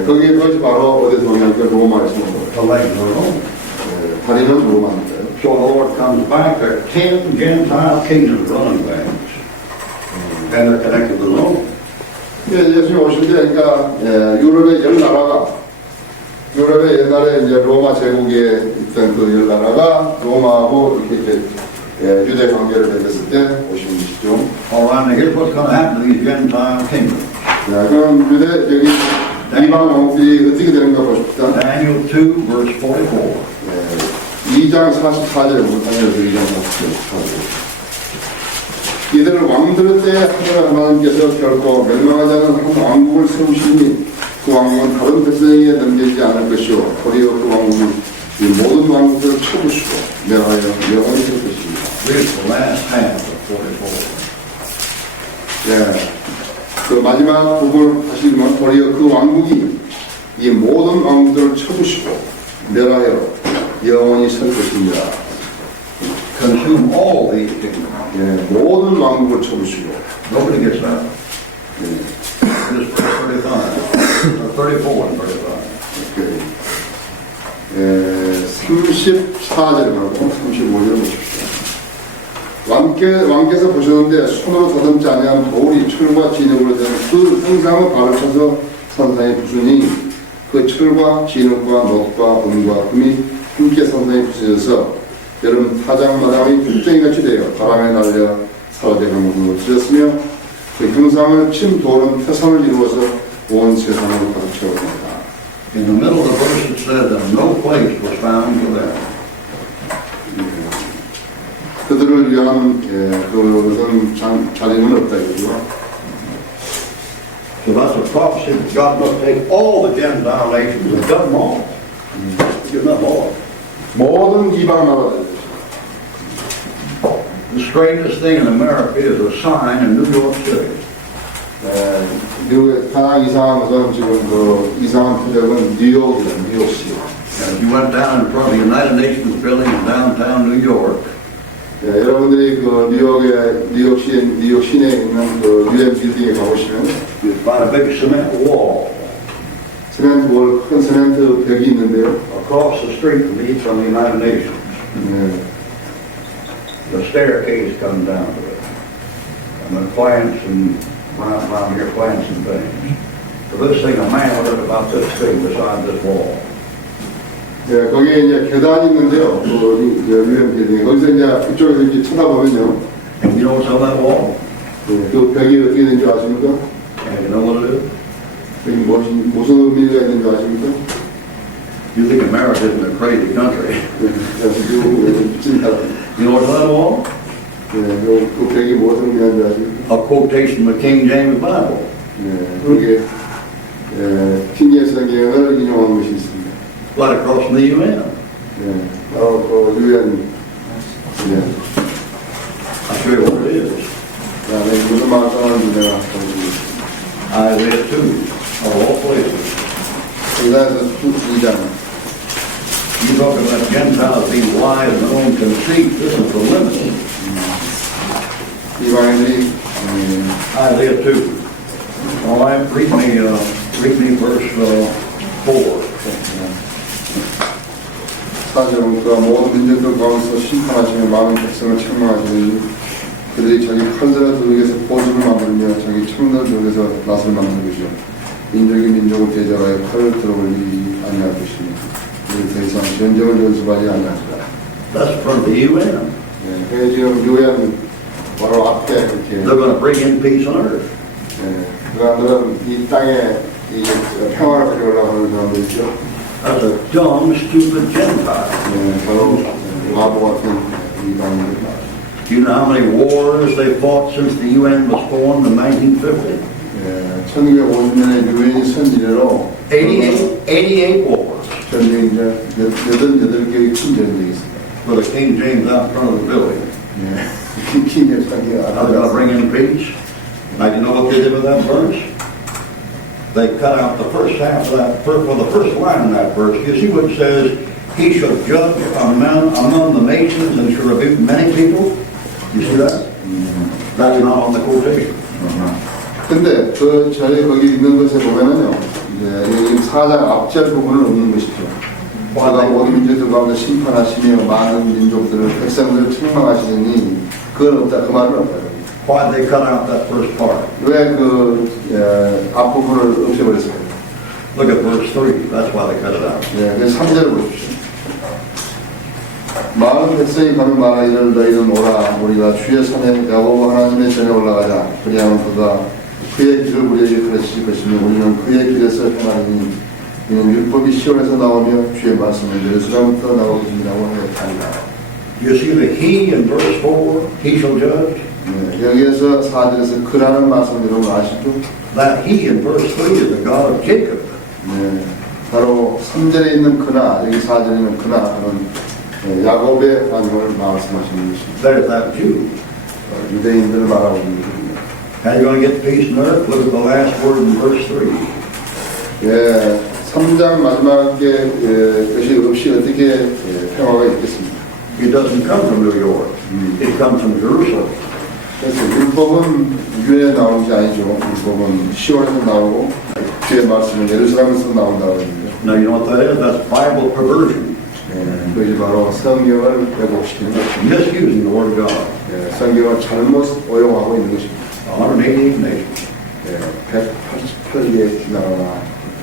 그것이 바로 어디서 오냐니까 로마에서 온 거예요. The legs are Rome. 다리는 로마입니다. So when the Lord comes back, there are 10 Gentile kingdoms running things. And they're connected to Rome. 예수님 오실 때, 그러니까, 유럽의 10나라가, 유럽의 옛날에 이제 로마 제국에 있던 그 10나라가 로마하고 이렇게 유대 관계를 맺었을 때 오신 것이죠. All right, now here's what's going to happen to these Gentile kingdoms. 그럼 여기 이방 왕국들이 어떻게 되는가 보십시다. Daniel 2, verse 44. 2장 44절에 못하면 2장 44절. 이들을 왕들의 때에 하나님께서 결코 멸망하지 않은 한 왕국을 세우시니 그 왕국은 다른 백성에게 넘기지 않을 것이요 도리어 그 왕국은 이 모든 왕국들을 쳐부시고 멸하여 영원히 될 것입니다. Here's the last half of 44. 그 마지막 부분을 하시면 도리어 그 왕국이 이 모든 왕국들을 쳐부시고 멸하여 영원히 설 것입니다. consume all these kingdoms. 예, 모든 왕국을 쳐부시고. Nobody gets that. This verse 35, or 34 and 35. 오케이. 예, 34절 하고 35절 보십시오. 왕께서 보셨는데 손으로 더듬지 아니한 돌이 철과 진흙으로 된 그 형상의 발을 쳐서 산상에 부수니 그 철과 진흙과 놋과 은과 금이 함께 산상에 부서져서 여름 타작마당의 뚝쟁이같이 되어 바람에 날려 사라져가 모든 것을 찢었으며 그 형상을 친 돌은 태산을 이루어서 온 세상을 가득 채웠습니다. In the middle of the verse it said that no place was found for them. 그들을 위한 그런 자리는 없다 이거죠. So that's a prophecy that God must take all the Gentile nations and cut them all. Give them all. 모든 이방 나라들. The strangest thing in America is a sign in New York City. 미국의 가장 이상한 것은 지금 그 이상한 표적은 뉴욕이다, 뉴욕시. And if you went down in front of the United Nations building in downtown New York, 여러분들이 그 뉴욕 시내에 있는 그 UN 빌딩에 가보시면 you'd find a big cement wall 세멘트 월, 큰 세멘트 벽이 있는데요. across the street from the United Nations. The staircase comes down to it. And the plants and around here, plants and things. So this thing, a man lived about this big beside this wall. 거기에 이제 계단이 있는데요. 그 UN 빌딩. 거기서 이제 그쪽에서 이렇게 쳐다보면요. And you know what's on that wall? 그 벽이 어떻게 되는지 아십니까? And you know what it is? 여기 무슨 의미가 있는지 아십니까? You think America isn't a crazy country. You know what's on that wall? 그 벽이 무엇을 의미하는지 아십니까? A quotation from the King James Bible. 그게 킹제임스 성경을 인용한 것이 있습니다. Right across from the UN. 그 UN. I'll show you what it is. 무슨 말을 떠나는지 내가 Isaiah 2, of all places. 이사야서 2장. You talk about Gentiles being wise in their own conceit. This is the women. 이방인들이 Isaiah 2. All right, read me verse 4. 사실은 그가 모든 민족들 가운데서 심판하시며 많은 백성을 책망하시니 그들이 자기 칼자라 들에게서 보증을 만들며 자기 청들 들에게서 낫을 만드는 것이요 민족이 민족을 대적하여 칼을 들어올 일이 아니할 것이니 그들이 더 이상 전쟁을 연습하지 아니하리라. That's from the UN. 그게 지금 UN 바로 앞에 이렇게 They're going to bring in peace on earth. 그들은 이 땅에 이 평화를 가져오려고 하는 사람들이죠. That's a dumb, stupid Gentile. 바로 바보 같은 이방인들. Do you know how many wars they fought since the UN was formed in 1950? 1950년에 유엔이 선지대로 88 wars. 전쟁이 이제 88개의 큰 전쟁이 있습니다. With a King James out front of the building. 킹제임스 상기가 How they got to bring in peace? Now, you know what they did with that verse? They cut out the first half of that, for the first line in that verse. You see what it says? He shall judge among the nations and shall rebuke many people. You see that? That's not on the quotation. 근데 저희 거기 있는 것에 보면은요, 이제 여기 4장 앞절 부분을 없는 것이죠. 그가 모든 민족들 가운데 심판하시며 많은 민족들을 백성들을 책망하시니 그건 없다. 그 말은 없다. Why did they cut out that first part? 왜 그 앞부분을 없애버렸어요? Look at verse 3. That's why they cut it out. 그래서 3절을 보십시오. 많은 백성이 가는 말하 이를 너희는 오라 우리가 주의 산에 야고보 하나님의 전에 올라가자. 그리하면 그가 그의 길을 우리에게 가르치실 것이며 우리는 그의 길에서 행하리니 이는 율법이 시온에서 나오며 주의 말씀은 예루살렘부터 나오고 계시라고 하였다니라. You see the he in verse 4, he shall judge? 여기에서 4절에서 그라는 말씀 여러분 아시죠? That he in verse 3 is the God of Jacob. 바로 3절에 있는 그나, 여기 4절에 있는 그나는 야곱의 하나님을 말씀하시는 것입니다. There's that Jew. 유대인들을 말하고 있는 것입니다. How are you going to get peace on earth? Look at the last word in verse 3. 3장 마지막에 것이 없이 어떻게 평화가 있겠습니까? It doesn't come from New York. It comes from Jerusalem. 그래서 율법은 유엔에 나오는 게 아니죠. 율법은 시온에서 나오고 주의 말씀은 예루살렘에서 나온다고 합니다. Now you know what that is? That's Bible perversion. 그것이 바로 성경을 왜곡시키는 것입니다. Misusing the Word of God. 성경을 잘못 오용하고 있는 것입니다. 188 nations. 188개의 나라가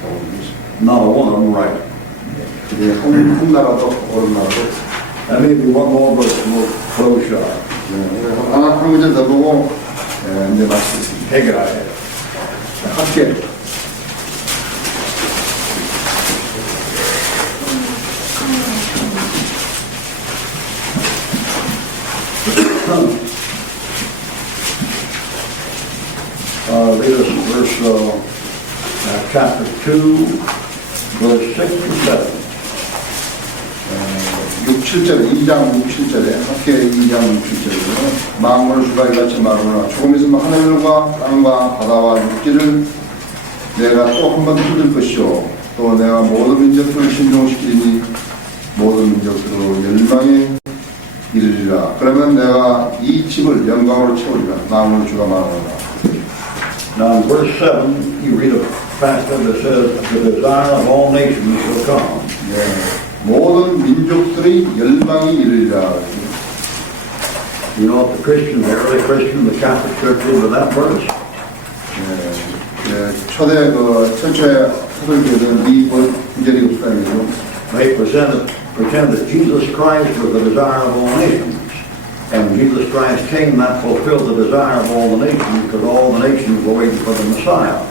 나오고 있는 것입니다. Not a one of them right. 그게 한 나라도 옳은 나라도 없습니다. That may be one more verse and we'll close shop. 한 문제 더 보고 이제 마치겠습니다. 해결하여. 함께. Read us verse, chapter 2, verse 6 to 7. 6, 7절에 2장 6, 7절에 학계 2장 6, 7절에 만물을 주가 이같이 말하노라 조금 있으면 하늘과 땅과 바다와 육지를 내가 또 한 번 뜯을 것이요 또 내가 모든 민족들을 신종시키니 모든 민족들로 열망에 이르리라. 그러면 내가 이 집을 영광으로 채우리라. 만물을 주가 말하노라. Now in verse 7, you read a passage that says, the desire of all nations shall come. 모든 민족들의 열망이 이르리라. You know what the Christians, the early Christians, the Catholic Church did with that verse? 초대 천초에 사도교회는 이 구절이 없다면서 They pretended that Jesus Christ was the desire of all nations. And Jesus Christ came, that fulfilled the desire of all the nations, because all the nations were waiting for the Messiah.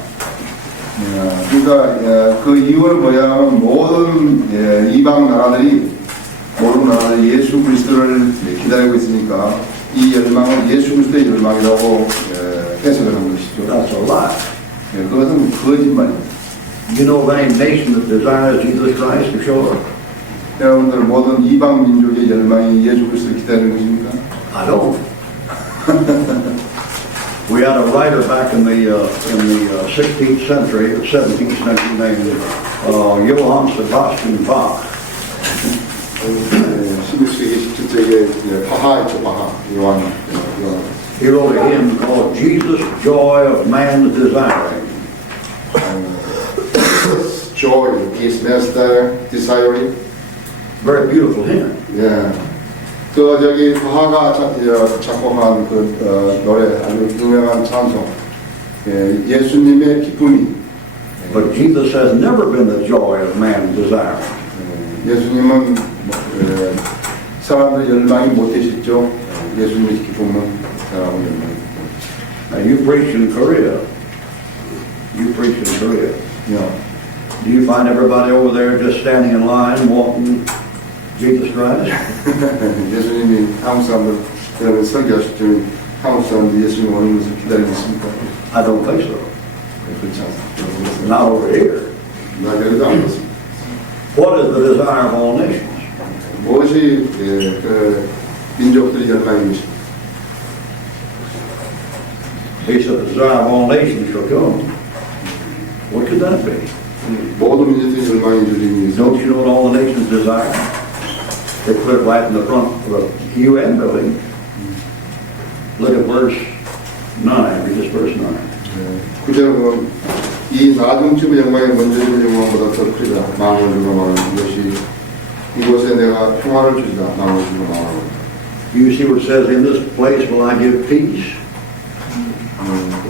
그러니까 그 이유는 뭐냐면 모든 이방 나라들이 예수 그리스도를 기다리고 있으니까 이 열망은 예수 그리스도의 열망이라고 해석을 한 것이죠. That's a lie. 그것은 거짓말입니다. You know of any nation that desires Jesus Christ to show up? 여러분들 모든 이방 민족의 열망이 예수 그리스도를 기다리는 것입니까? I don't. We had a writer back in the 16th century, 17th century named Johann Sebastian Bach. 16세기, 17세기에 바하 있죠, 바하. 요한. He wrote a hymn called Jesus, Joy of Man's Desiring. Joy is master desiring. Very beautiful hymn. 예. 저기 바하가 작곡한 노래 아주 유명한 찬송. 예수님의 기쁨이. But Jesus has never been the joy of man's desire. 예수님은 사람들의 열망이 못 되셨죠. 예수님의 기쁨은 사람의 열망이. Now you preach in Korea. You preach in Korea. Yeah. Do you find everybody over there just standing in line wanting Jesus Christ? 예수님이 한국 사람들 그러면 설교하실 때 한국 사람들 예수님 오는 것을 기다리고 있습니까? I don't think so. 그렇지 않습니다. Not over here. 나 여기도 안 그렇습니다. What is the desire of all nations? 무엇이 민족들의 열망인 것입니다. He said the desire of all nations shall come. What could that be? 모든 민족들의 열망이 이루어지기 위해서 Don't you know what all the nations desire? They put it right in the front of the UN building. Look at verse 9. Read this verse 9. 구절은 이 나중집의 영광이 먼저 집의 영광보다 더 크리다. 마음을 주고 말하는 것이 이곳에 내가 평화를 주리다. 마음을 주고 말하는. You see what it says, in this place will I give peace.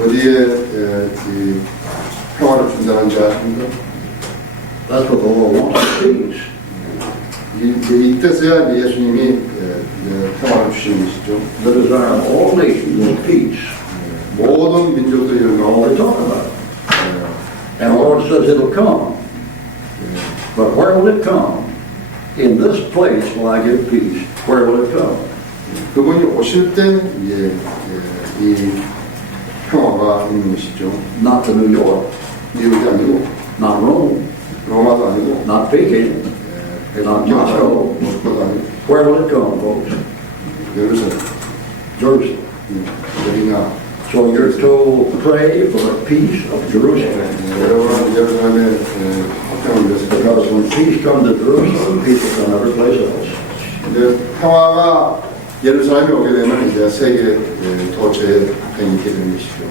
어디에 이 평화를 준다는 줄 아십니까? That's what the Lord wants, peace. 이 뜻에야 예수님이 평화를 주시는 것이죠. The desire of all nations is peace. 모든 민족들이 이런 All 거 they talk about. And the Lord says it'll come. But where will it come? In this place will I give peace. Where will it come? 그분이 오실 때 이 평화가 있는 것이죠. Not to New York, 미국이 아니고 not Rome, 로마도 아니고 not Peking, not Moscow. 모스크바도 아니고 Where will it come, folks? 예루살렘 Jerusalem. 여기나 So you're told to pray for the peace of Jerusalem. 여러분 예루살렘의 화평을 위해서 Because when peace comes to Jerusalem, peace will come every place else. 이제 평화가 예루살렘에 오게 되면 이제 세계 도처에 팽이 있게 되는 것이죠.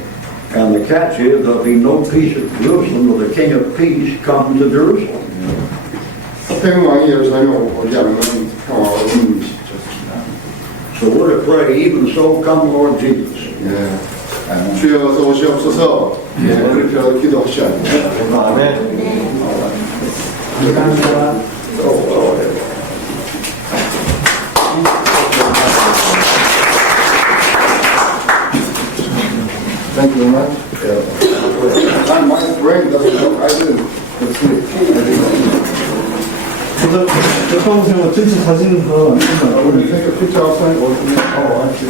And the catch is there'll be no peace at Jerusalem till the King of Peace comes to Jerusalem. 화평 왕이 예루살렘에 오지 않으면 평화가 없는 것이죠. So we're to pray, even so come Lord Jesus. 예. 주여 어서 오시옵소서. 예, 그렇게 기도하시죠. 감사합니다. Thank you very much. My brain doesn't know. I didn't. 저도 전체 사진 더 When you take a picture outside, or I see.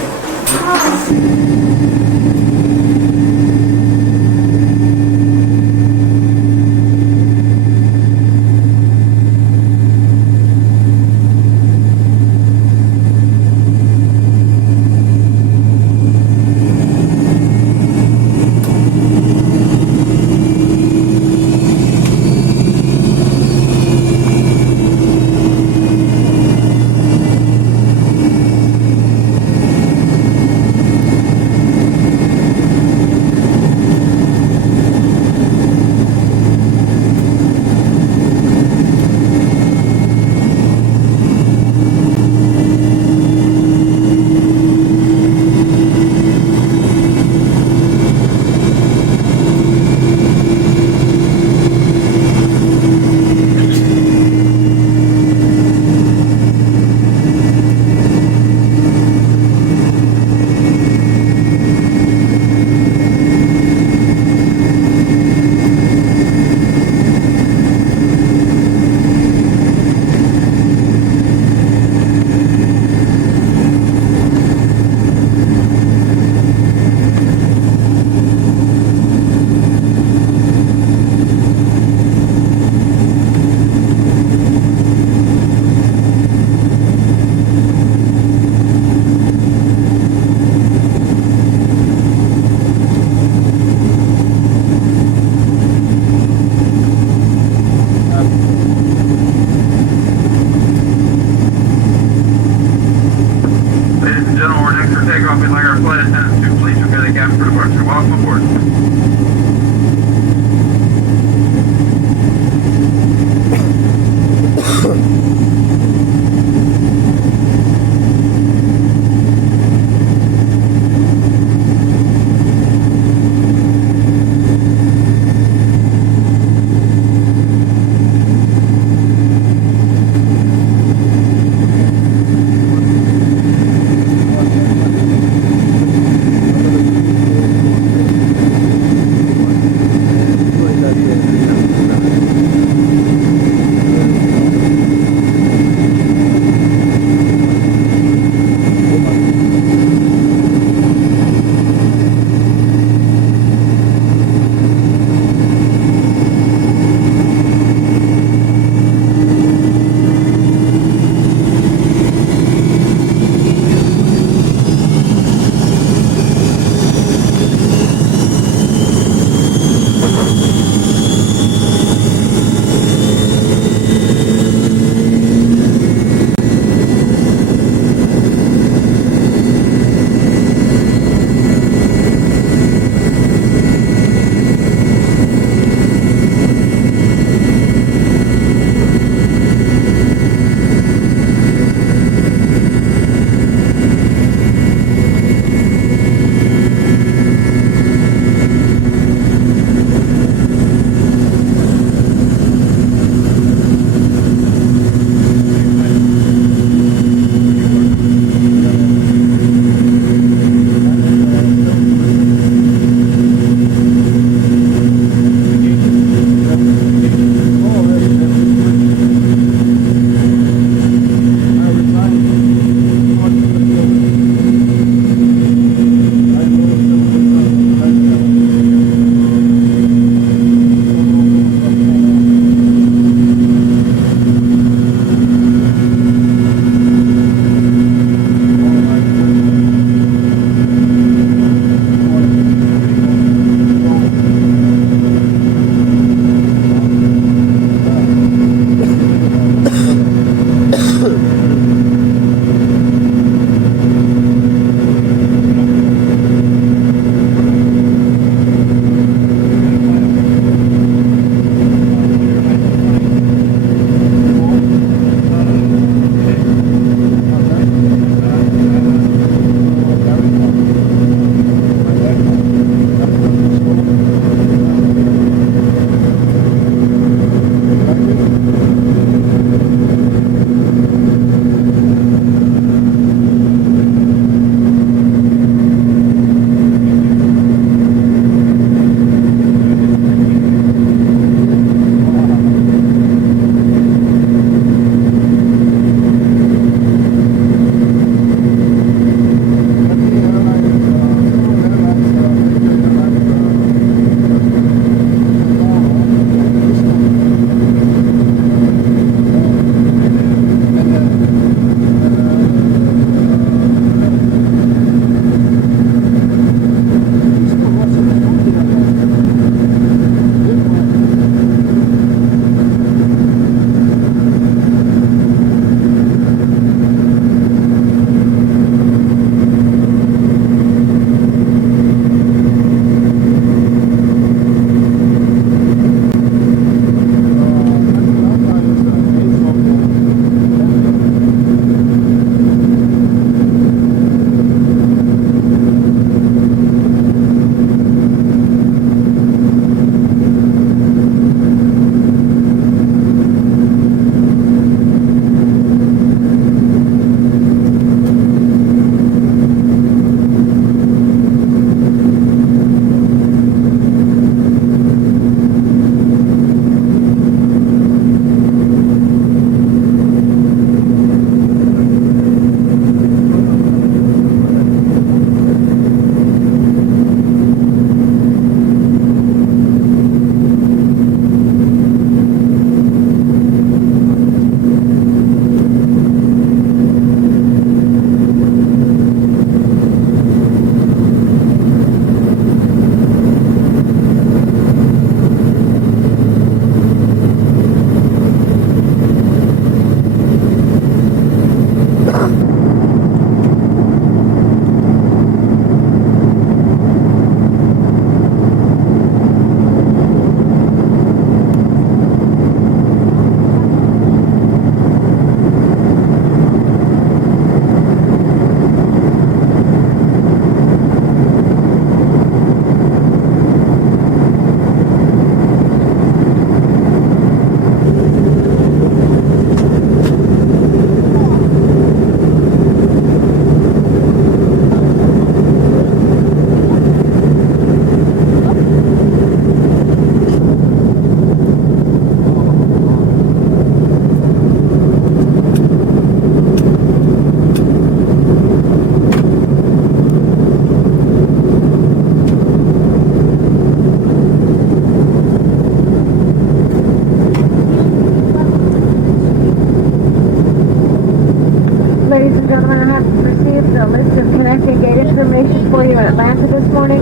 and gentlemen, I have received a list of connecting gate information for you in Atlanta this morning.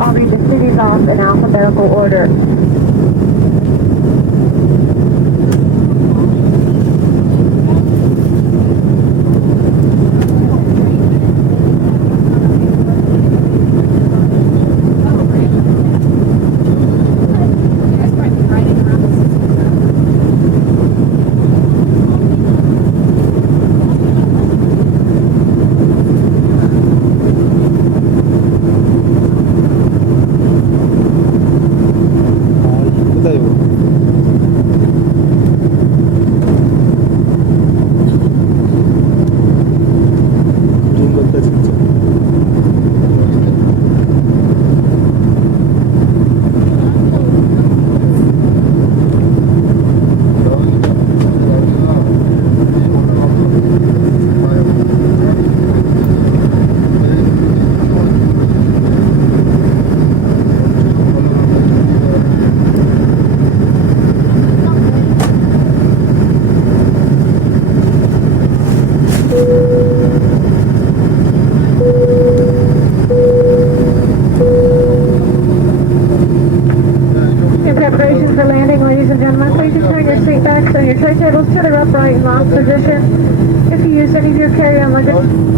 I'll read the cities off in alphabetical order. For landing, ladies and gentlemen, please return your seat backs and your tray tables to their upright and locked position. If you use any of your carry-on luggage,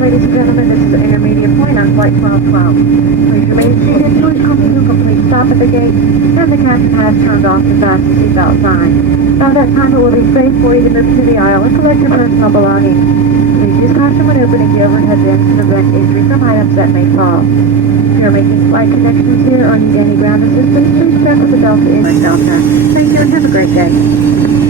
ladies and gentlemen, this is the intermediate point on Flight 1212. Please remain seated until we come to a complete stop at the gate and the captain has turned off the fasten seatbelt sign. By that time, it will be safe for you to move to the aisle and collect your personal belongings. Please use caution when opening the overhead bins to prevent injury from items that may fall. If you are making flight connections here or need any ground assistance, please check with the Delta Inlet Delta. Thank you and have a great day.